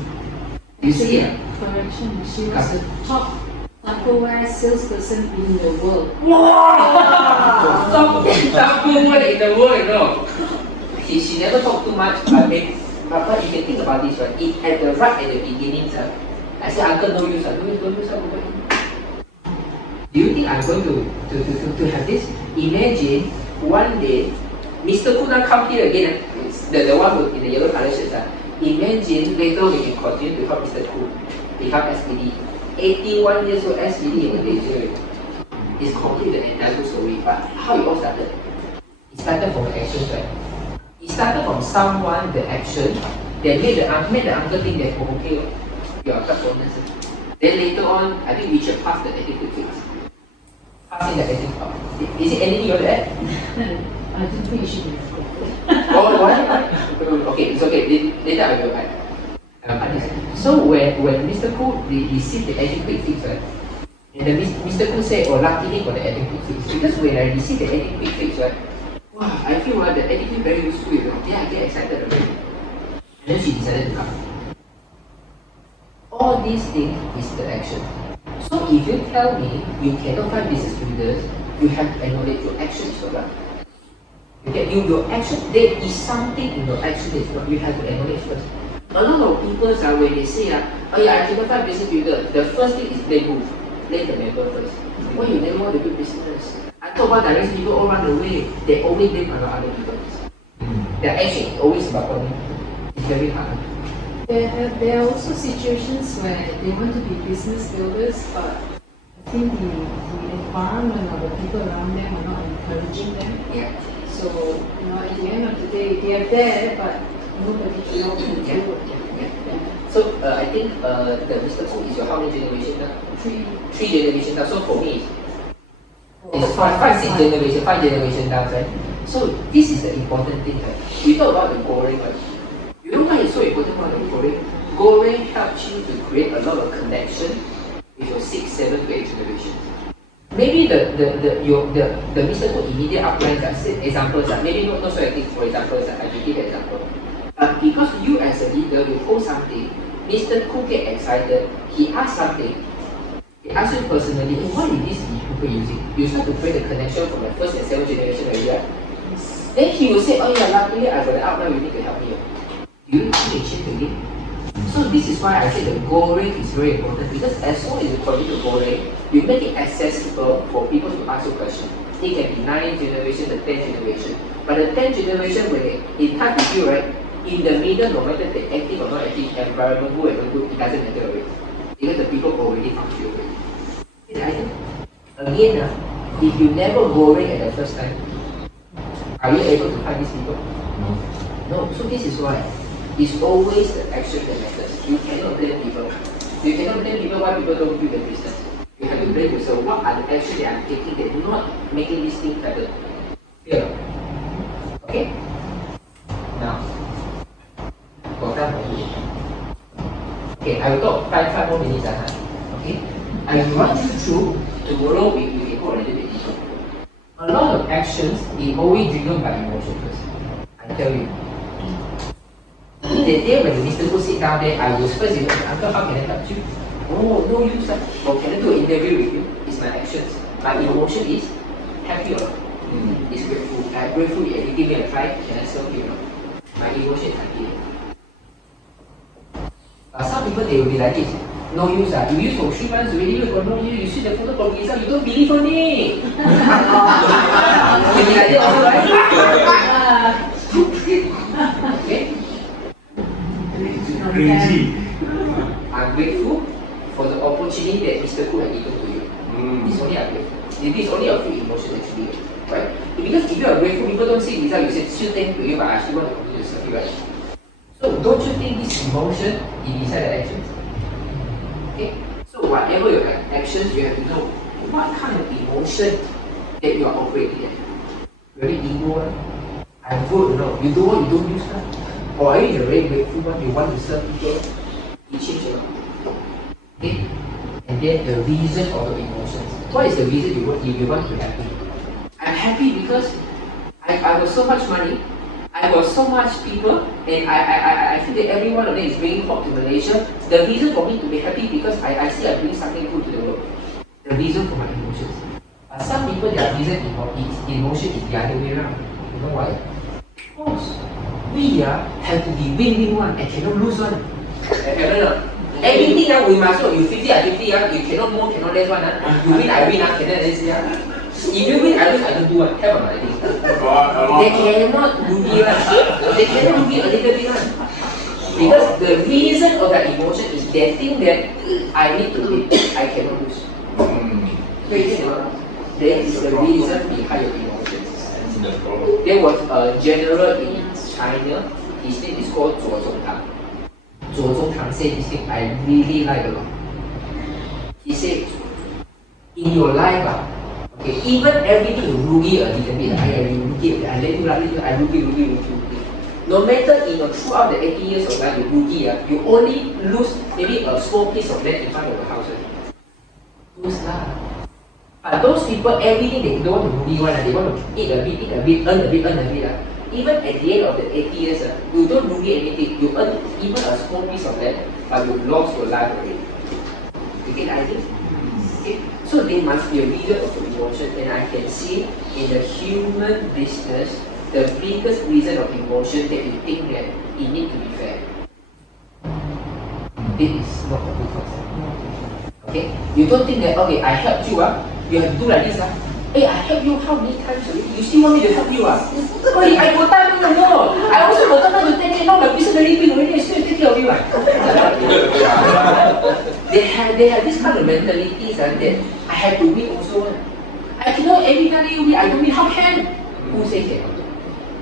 You see it? Correction, she was the top Tupperware salesperson in the world. Wow! Top Tupperware in the world, you know. She never talked too much, but what you can think about this, right? It had the right at the beginning, sir. I said, uncle, no use, don't use. Do you think I'm going to have this? Imagine one day, Mr. Khoo now come here again, the one in the yellow color shirt. Imagine later we can continue to help Mr. Khoo become SPD. 81 years old SPD in Malaysia. It's completely the entire story, but how it all started? It started from the action, right? It started from someone, the action, that made the uncle think that, oh, okay, you are a bonus. Then later on, I think Richard passed the attitude fix. Passing the attitude. Is it anything you want to add? I don't think you should be recorded. Oh, why? Okay, it's okay. Later I will add. So when Mr. Khoo received the adequate fix, right? And then Mr. Khoo said, oh, luckily for the adequate fix. Because when I received the adequate fix, right? Wow, I feel the adequate very useful, you know. Yeah, I get excited already. And then she decided to come. All these things is the action. So if you tell me you cannot find business builders, you have to acknowledge your action is not right. Okay, your action, there is something in your action that is not, you have to acknowledge first. A lot of people when they say, oh yeah, I cannot find business builder, the first thing is blame who? Blame the member first. Why you never want to do business? I talk about direct people all run away, they always blame other people. Their action is always about money. It's very hard. There are also situations where they want to be business builders, but I think the environment or the people around them are not encouraging them. Yeah. So, at the end of the day, they are there, but nobody knows what to do. So I think the Mr. Khoo is your how many generation now? Three generations now. So for me, it's five generation down, right? So this is the important thing, right? We talk about the goreng, right? You know why it's so important about the goreng? Goreng helps you to create a lot of connection with your 6, 7, 8 generations. Maybe the Mr. Khoo immediate uplines, examples, maybe not so active, for example, I give it Mr. Khoo get excited. He asked something. He asked you personally, what is this people using? You start to create a connection from the first and seventh generation already. Then he will say, oh yeah, luckily I got it out now, you need to help me. Do you change the game? So this is why I say the goal rate is very important, because as long as you continue to goal rate, you make it accessible for people to ask you questions. It can be 9th generation, the 10th generation. But the 10th generation, when they in touch with you, right, in the middle, no matter they active or not active, environment, whoever do, it doesn't matter already. Because the people already found you already. Again, if you never go rate at the first time, are you able to find these people? No. So this is why it's always the action that matters. You cannot blame people. You cannot blame people why people don't do the business. You have to blame yourself. What are the actions that I'm taking that not making this thing happen? Clear? Okay? Now, okay, I will talk 5 more minutes. Okay? I will run you through. Tomorrow we will go a little bit deeper. A lot of actions is always driven by emotion first. I tell you. The day when Mr. Khoo sit down there, I was first, Uncle, how can I help you? Oh, no use. Or can I do an interview with you? It's my actions. My emotion is happy or not? It's grateful. I'm grateful you give me a try. Can I serve you or not? My emotion is happy. Some people, they will be like this. No use. You use for 3 months already, you got no use. You see the photocopy result, you don't believe on it. You be like that also, right? Okay? Crazy. I'm grateful for the opportunity that Mr. Khoo had given to you. It's only I'm grateful. It's only a few emotions actually, right? Because if you are grateful, people don't see result, you say, still thank you, but I actually want to continue to serve you, right? So don't you think this emotion is beside the actions? Okay? So whatever your actions, you have to know what kind of emotion that you are operating at. Very ego, I'm good, no. You do what you don't use that. Or are you the very grateful one, you want to serve people? You change it. Okay? And then the reason of the emotions. What is the reason you want to be happy? I'm happy because I got so much money, I got so much people, and I feel that every one of them is bringing hope to Malaysia. The reason for me to be happy because I see I'm doing something good to the world. The reason for my emotions. But some people, their reason emotion is the other way around. You know why? Because we have to be win-win one and cannot lose one. Everything we must know. You 50, I 50, you cannot more, cannot less one. You win, I win, cannot less. If you win, I lose, I don't do one. Have a thing. They cannot rugi one. They cannot rugi a little bit one. Because the reason of that emotion is they think that I need to win, I cannot lose. Crazy, no? That is the reason behind your emotions. There was a general in China, his name is called Zhuo Zhongtang. Zhuo Zhongtang said this thing I really like a lot. He said, in your life, okay, even everything you rugi a little bit, I rugi. No matter throughout the 80 years of life you rugi, you only lose maybe a small piece of land in front of the house. Lose lah. But those people, everything they don't want to rugi one, they want to eat a bit, earn a bit. Even at the end of the 80 years, you don't rugi anything. You earn even a small piece of land, but you lost your life already. You get the idea? Okay. So there must be a reason of emotion, and I can see in the human business, the biggest reason of emotion that you think that it needs to be fair. This is not a good concept. Okay? You don't think that, okay, I helped you, you have to do like this. Hey, I helped you how many times already? You still want me to help you? Hey, I got time, no. I also got time to take care. Now my business very big already, I still take care of you. They have this kind of mentalities that I have to win also. I cannot every time you win, I don't win. How can? Who says that?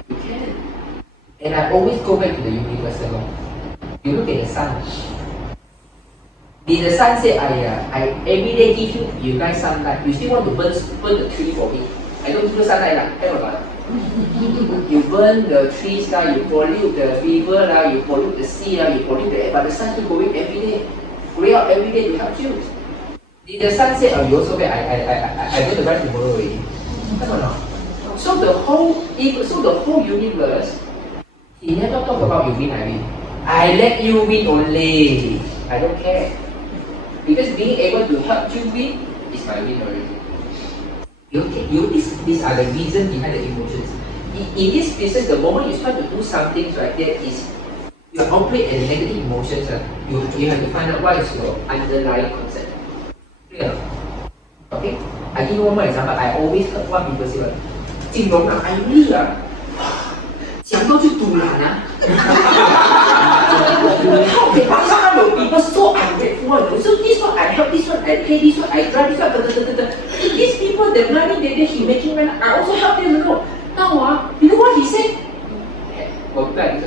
You can. And I always go back to the universal law. You look at the sun. Did the sun say, I every day give you guys sunlight, you still want to burn the tree for me? I don't give you sunlight, have about it. You burn the trees, you pollute the river, you pollute the sea, you pollute the air, but the sun still going every day. Going out every day to help you. Did the sun say, oh, you also bet, I'm going to run tomorrow already? Come on. So the whole universe, he never talk about you win, I win. I let you win only. I don't care. Because being able to help you win is my win already. These are the reasons behind the emotions. In this business, the moment you start to do something right, there is you operate at negative emotions. You have to find out what is your underlying concept. Clear? Okay? I give you one more example. I always heard one people say, Jin Long, I really 讲到就堵拦啊！How can this kind of people so ungrateful? So this one I help, this one I pay, this one I drive, this one These people, the money that he making right now, I also help them. Now, you know what he said? Go back.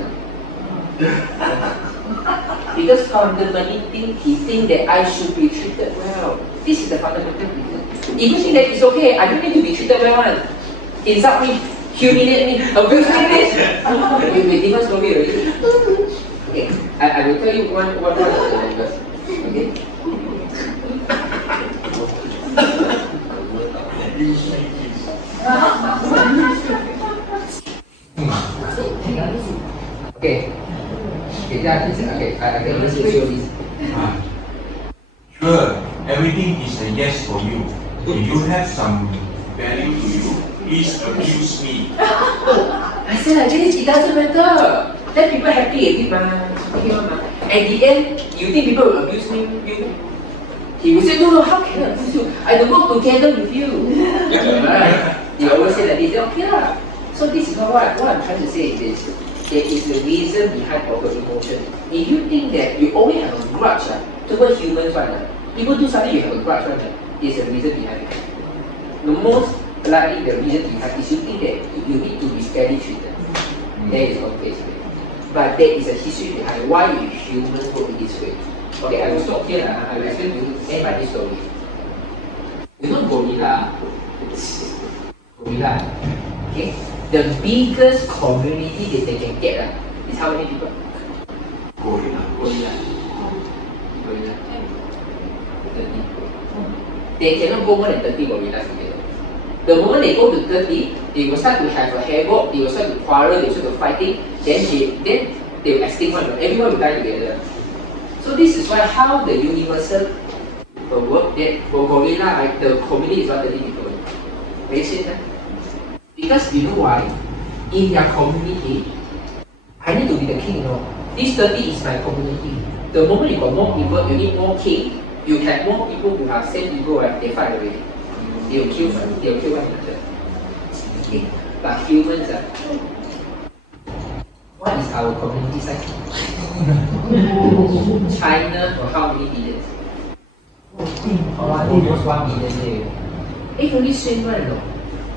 Because fundamentally, he think that I should be treated well. This is the fundamental reason. If you think that it's okay, I don't need to be treated well. Insult me, humiliate me, abuse me, with different story already. Okay, I will tell you one of the numbers. Okay. Okay. Okay, I can just show this. Sure, everything is a yes for you. If you have some value to you, please abuse me. I said like this, it doesn't matter. Let people happy, at the end, you think people will abuse me? He will say, no, how can I abuse you? I will work together with you. Right? You always say like this, okay lah. So this is what I'm trying to say is this. There is the reason behind all the emotion. If you think that you only have a grudge towards humans, people do something you have a grudge, there's a reason behind it. The most likely the reason behind is you think that you need to be fairly treated. That is not the case. But there is a history behind why humans work in this way. Okay, I will stop here. I will explain to you everybody's story. You know gorilla? Gorilla. Okay? The biggest community that they can get is how many people? Gorilla. 30. They cannot go more than 30 gorillas together. The moment they go to 30, they will start to have a havoc, they will start to quarrel, they will start to fighting, then they will extinct one. Everyone will die together. So this is why how the universal work that for gorilla, the community is 130 people. Very simple. Because you know why? In their community, I need to be the king, This 30 is my community. The moment you got more people, you need more king. You have more people who are same people, they fight already. They will kill one another. Okay. But humans, what is our community size? China for how many billions? Almost 1 million. If only same one,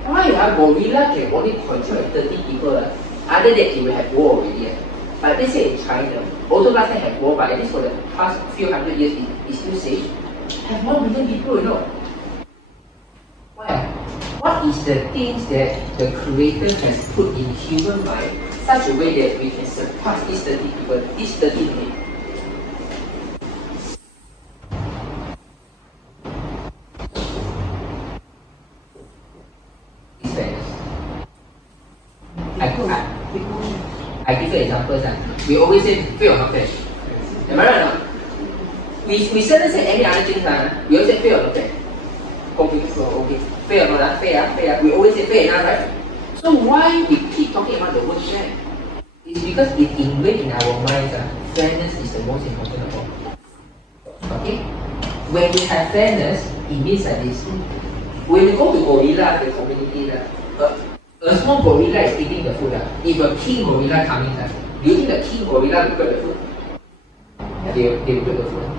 why gorilla can only control 30 people? Other than they will have war already. But they say in China, also last time had war, but at least for the past few hundred years, it's still safe. Have 1 million people, Why? What is the things that the Creator has put in human mind such a way that we can surpass these 30 people, these 30 million? I give you examples. We always say fair or not fair. Am I right or not? We seldom say any other things. We always say fair or not fair. Okay. Fair or not fair. We always say fair enough, right? So why we keep talking about the word fair? It's because it ingrained in our minds fairness is the most important of all. Okay? When we have fairness, it means like this. When you go to gorilla, the community, a small gorilla is eating the food. If a king gorilla coming, do you think the king gorilla will grab the food? They will grab the food.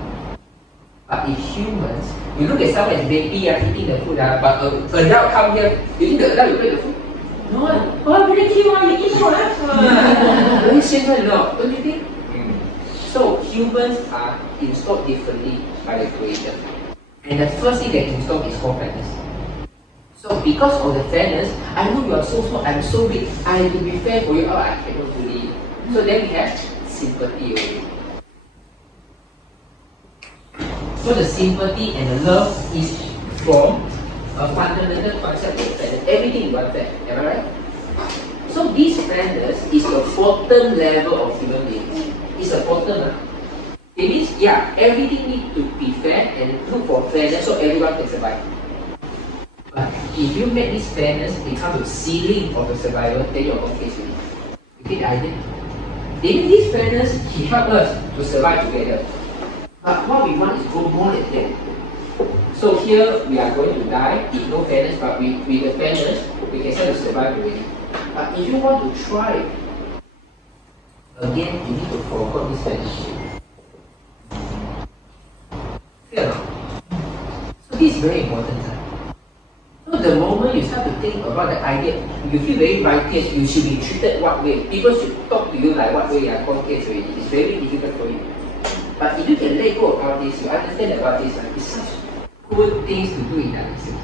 But if humans, you look at someone as baby eating the food, but an adult come here, you think the adult will grab the food? No. Oh, very cute, you eat more. Very simple, don't you think? So humans are installed differently by the Creator. And the first thing they install is called fairness. So because of the fairness, I know you are so small, I'm so big, I have to be fair for you, I cannot bully you. So then we have sympathy already. So the sympathy and the love is from a fundamental concept of fairness. Everything is about fair, am I right? So this fairness is the bottom level of human beings. It's a bottom. It means, yeah, everything needs to be fair and look for fairness so everyone can survive. But if you make this fairness become the ceiling of the survival, then you're okay with it. You get the idea? Then this fairness can help us to survive together. But what we want is go more than that. So here we are going to die, with no fairness, but with the fairness, we can start to survive already. But if you want to try, again, you need to forget this fairness. Clear now? So this is very important. So the moment you start to think about the idea, you feel very righteous, you should be treated what way. People should talk to you like what way you are called kids already. It's very difficult for you. But if you can let go about this, you understand about this, it's such good things to do in that lesson.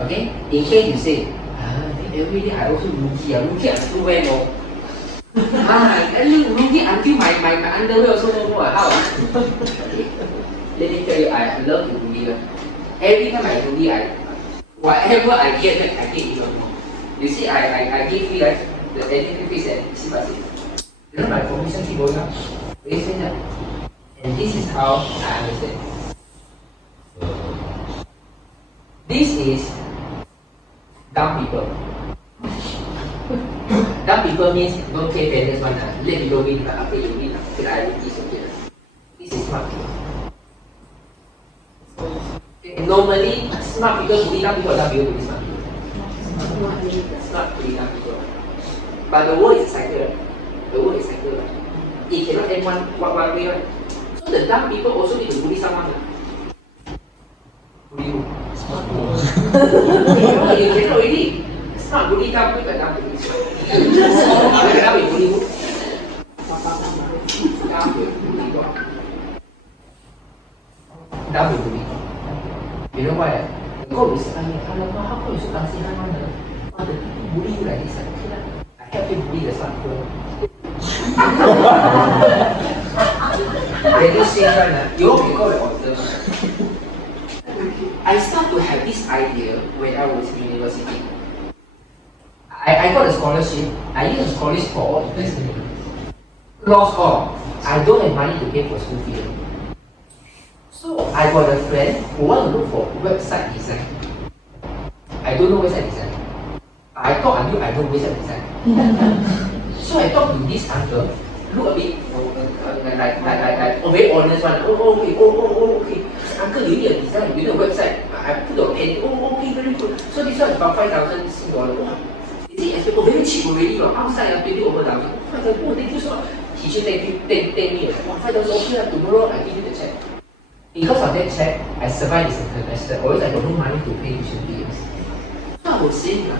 Okay? In case you say, every day I also rookie until when no? I rookie until my underwear also no more. How? Let me tell you, I love to rookie. Every time I rookie, whatever I get back, I get even more. You see, I give you like the editing fees at Sibasi. You know my commission keep going up. And this is how I understand. This is dumb people. Dumb people means don't pay fairness one. Let people win, but after you win, I will be okay. This is smart people. Normally, smart people bully dumb people, dumb people bully smart people. Smart bully dumb people. But the world is a cycle. The world is a cycle. It cannot end one way, right? So the dumb people also need to bully someone. Bully who? Smart people. You cannot already. Smart bully dumb people, dumb bully. Dumb will bully who? Dumb will bully what? Dumb will bully. You know why? God will say, how come you so kasihhan? The people bully you like this. Okay lah. I help you bully the smart people. When you say right, you all can call the observer. I start to have this idea when I was in university. I got a scholarship. I used a scholarship for all investment. Lost all. I don't have money to pay for school fee. So I got a friend who want to look for website design. I don't know website design. I thought I knew I know website design. So I talked to this uncle, look a bit like very honest one. Okay. Uncle, you need a design, you need a website. I put your pen. Okay, very good. So this one is about 5,000 Sing dollar. Is it expensive? Very cheap already. Outside 20 over 1,000. 5,000. Thank you so much. He should thank me. 5,000 okay. Tomorrow I give you the check. Because of that check, I survived this semester. Always I got no money to pay tuition fees. So I was saying,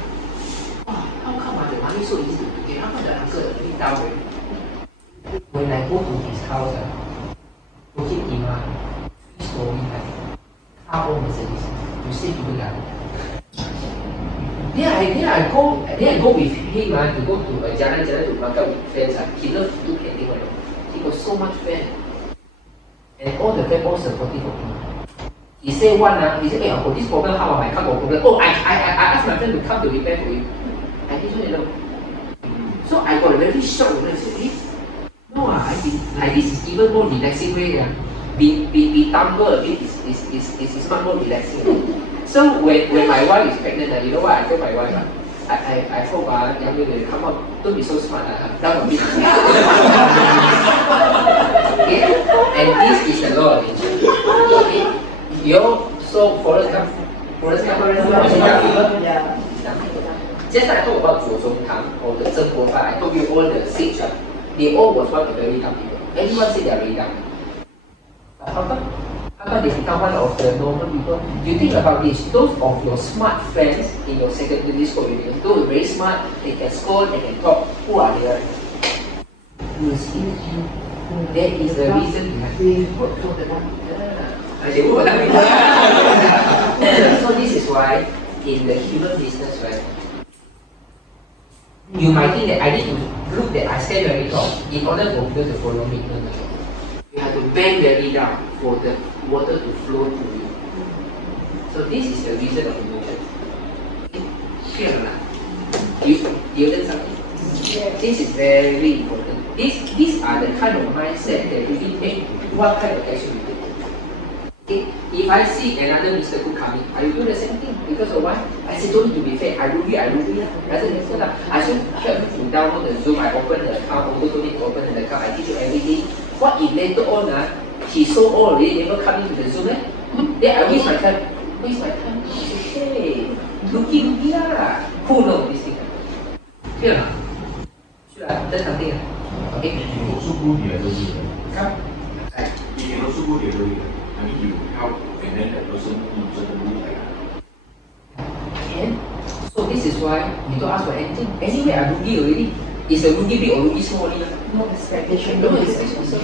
how come the money so easy to get? How come the uncle pay down? When I go to his house, Bukit Timah, 3-story car own Mercedes, you see people there. Then I go with him to go to jalan to makan with friends. He loves to do anything. He got so much friends. And all the friends all supportive of him. He said hey uncle, this problem how am I come or problem? I asked my friend to come to repair for you. I didn't know. So I got very shocked when I said, hey, no, I think like this is even more relaxing way. Be tumble a bit is much more relaxing. So when my wife is pregnant, you know what I told my wife? I hope young women come on, don't be so smart. I'm done with it. Okay? And this is the law of nature. Okay? So forest come just like I talk about Zhuo Zhong Tang or the Zheng Guo Fa, I told you all the sage, they all was one of the very dumb people. Everyone said they are very dumb. But how come they become one of the normal people? You think about this, those of your smart friends in your secondary school, those very smart, they can scold, they can talk, who are they? You see, that is the reason they work for the dumb people. So this is why in the human business, right, you might think that I need to look that I stand very tall in order for people to follow me. You have to bend very down for the water to flow through you. So this is the reason of emotion. Clear or not? You learn something? This is very important. These are the kind of mindset that really make what kind of action you take. Okay? If I see another Mr. Cook coming, I will do the same thing. Because of what? I say, don't need to be fair. I ruby. Doesn't matter. I should help you to download the Zoom. I open the account. Also don't need to open the account. I teach you everything. What if later on, he's so old already, never come into the Zoom? Then I waste my time. Okay. Looking lah. Who knows this thing? Sure or not? Sure. That's something. Okay. You can also go the other way. Come. You can also go the other way. I mean, you help, and then that person in certain way like Can. So this is why you don't ask for anything. Anyway, I'm rugi already. Is a rugi big or rugi small? No expectation. No expectation. So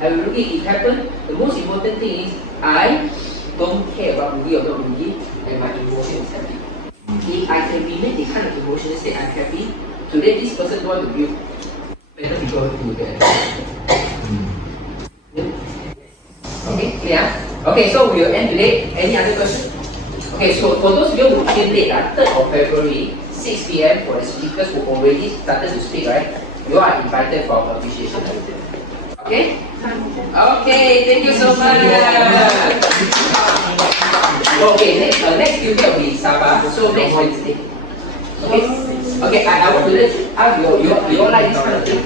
I will rugi. It happened. The most important thing is I don't care about rugi or not rugi, and my emotion is happy. If I can remain the kind of emotional state I'm happy, today this person don't want to build. Better people do that. Okay, clear? Okay, so we will end today. Any other question? Okay, so for those of you who came late, 3rd of February, 6 p.m. for the speakers who already started to speak, right? You are invited for appreciation. Okay? Okay, thank you so much. Okay, next Tuesday will be Sabah, so next Wednesday. Okay? Okay, I want to let you ask you all like this kind of thing?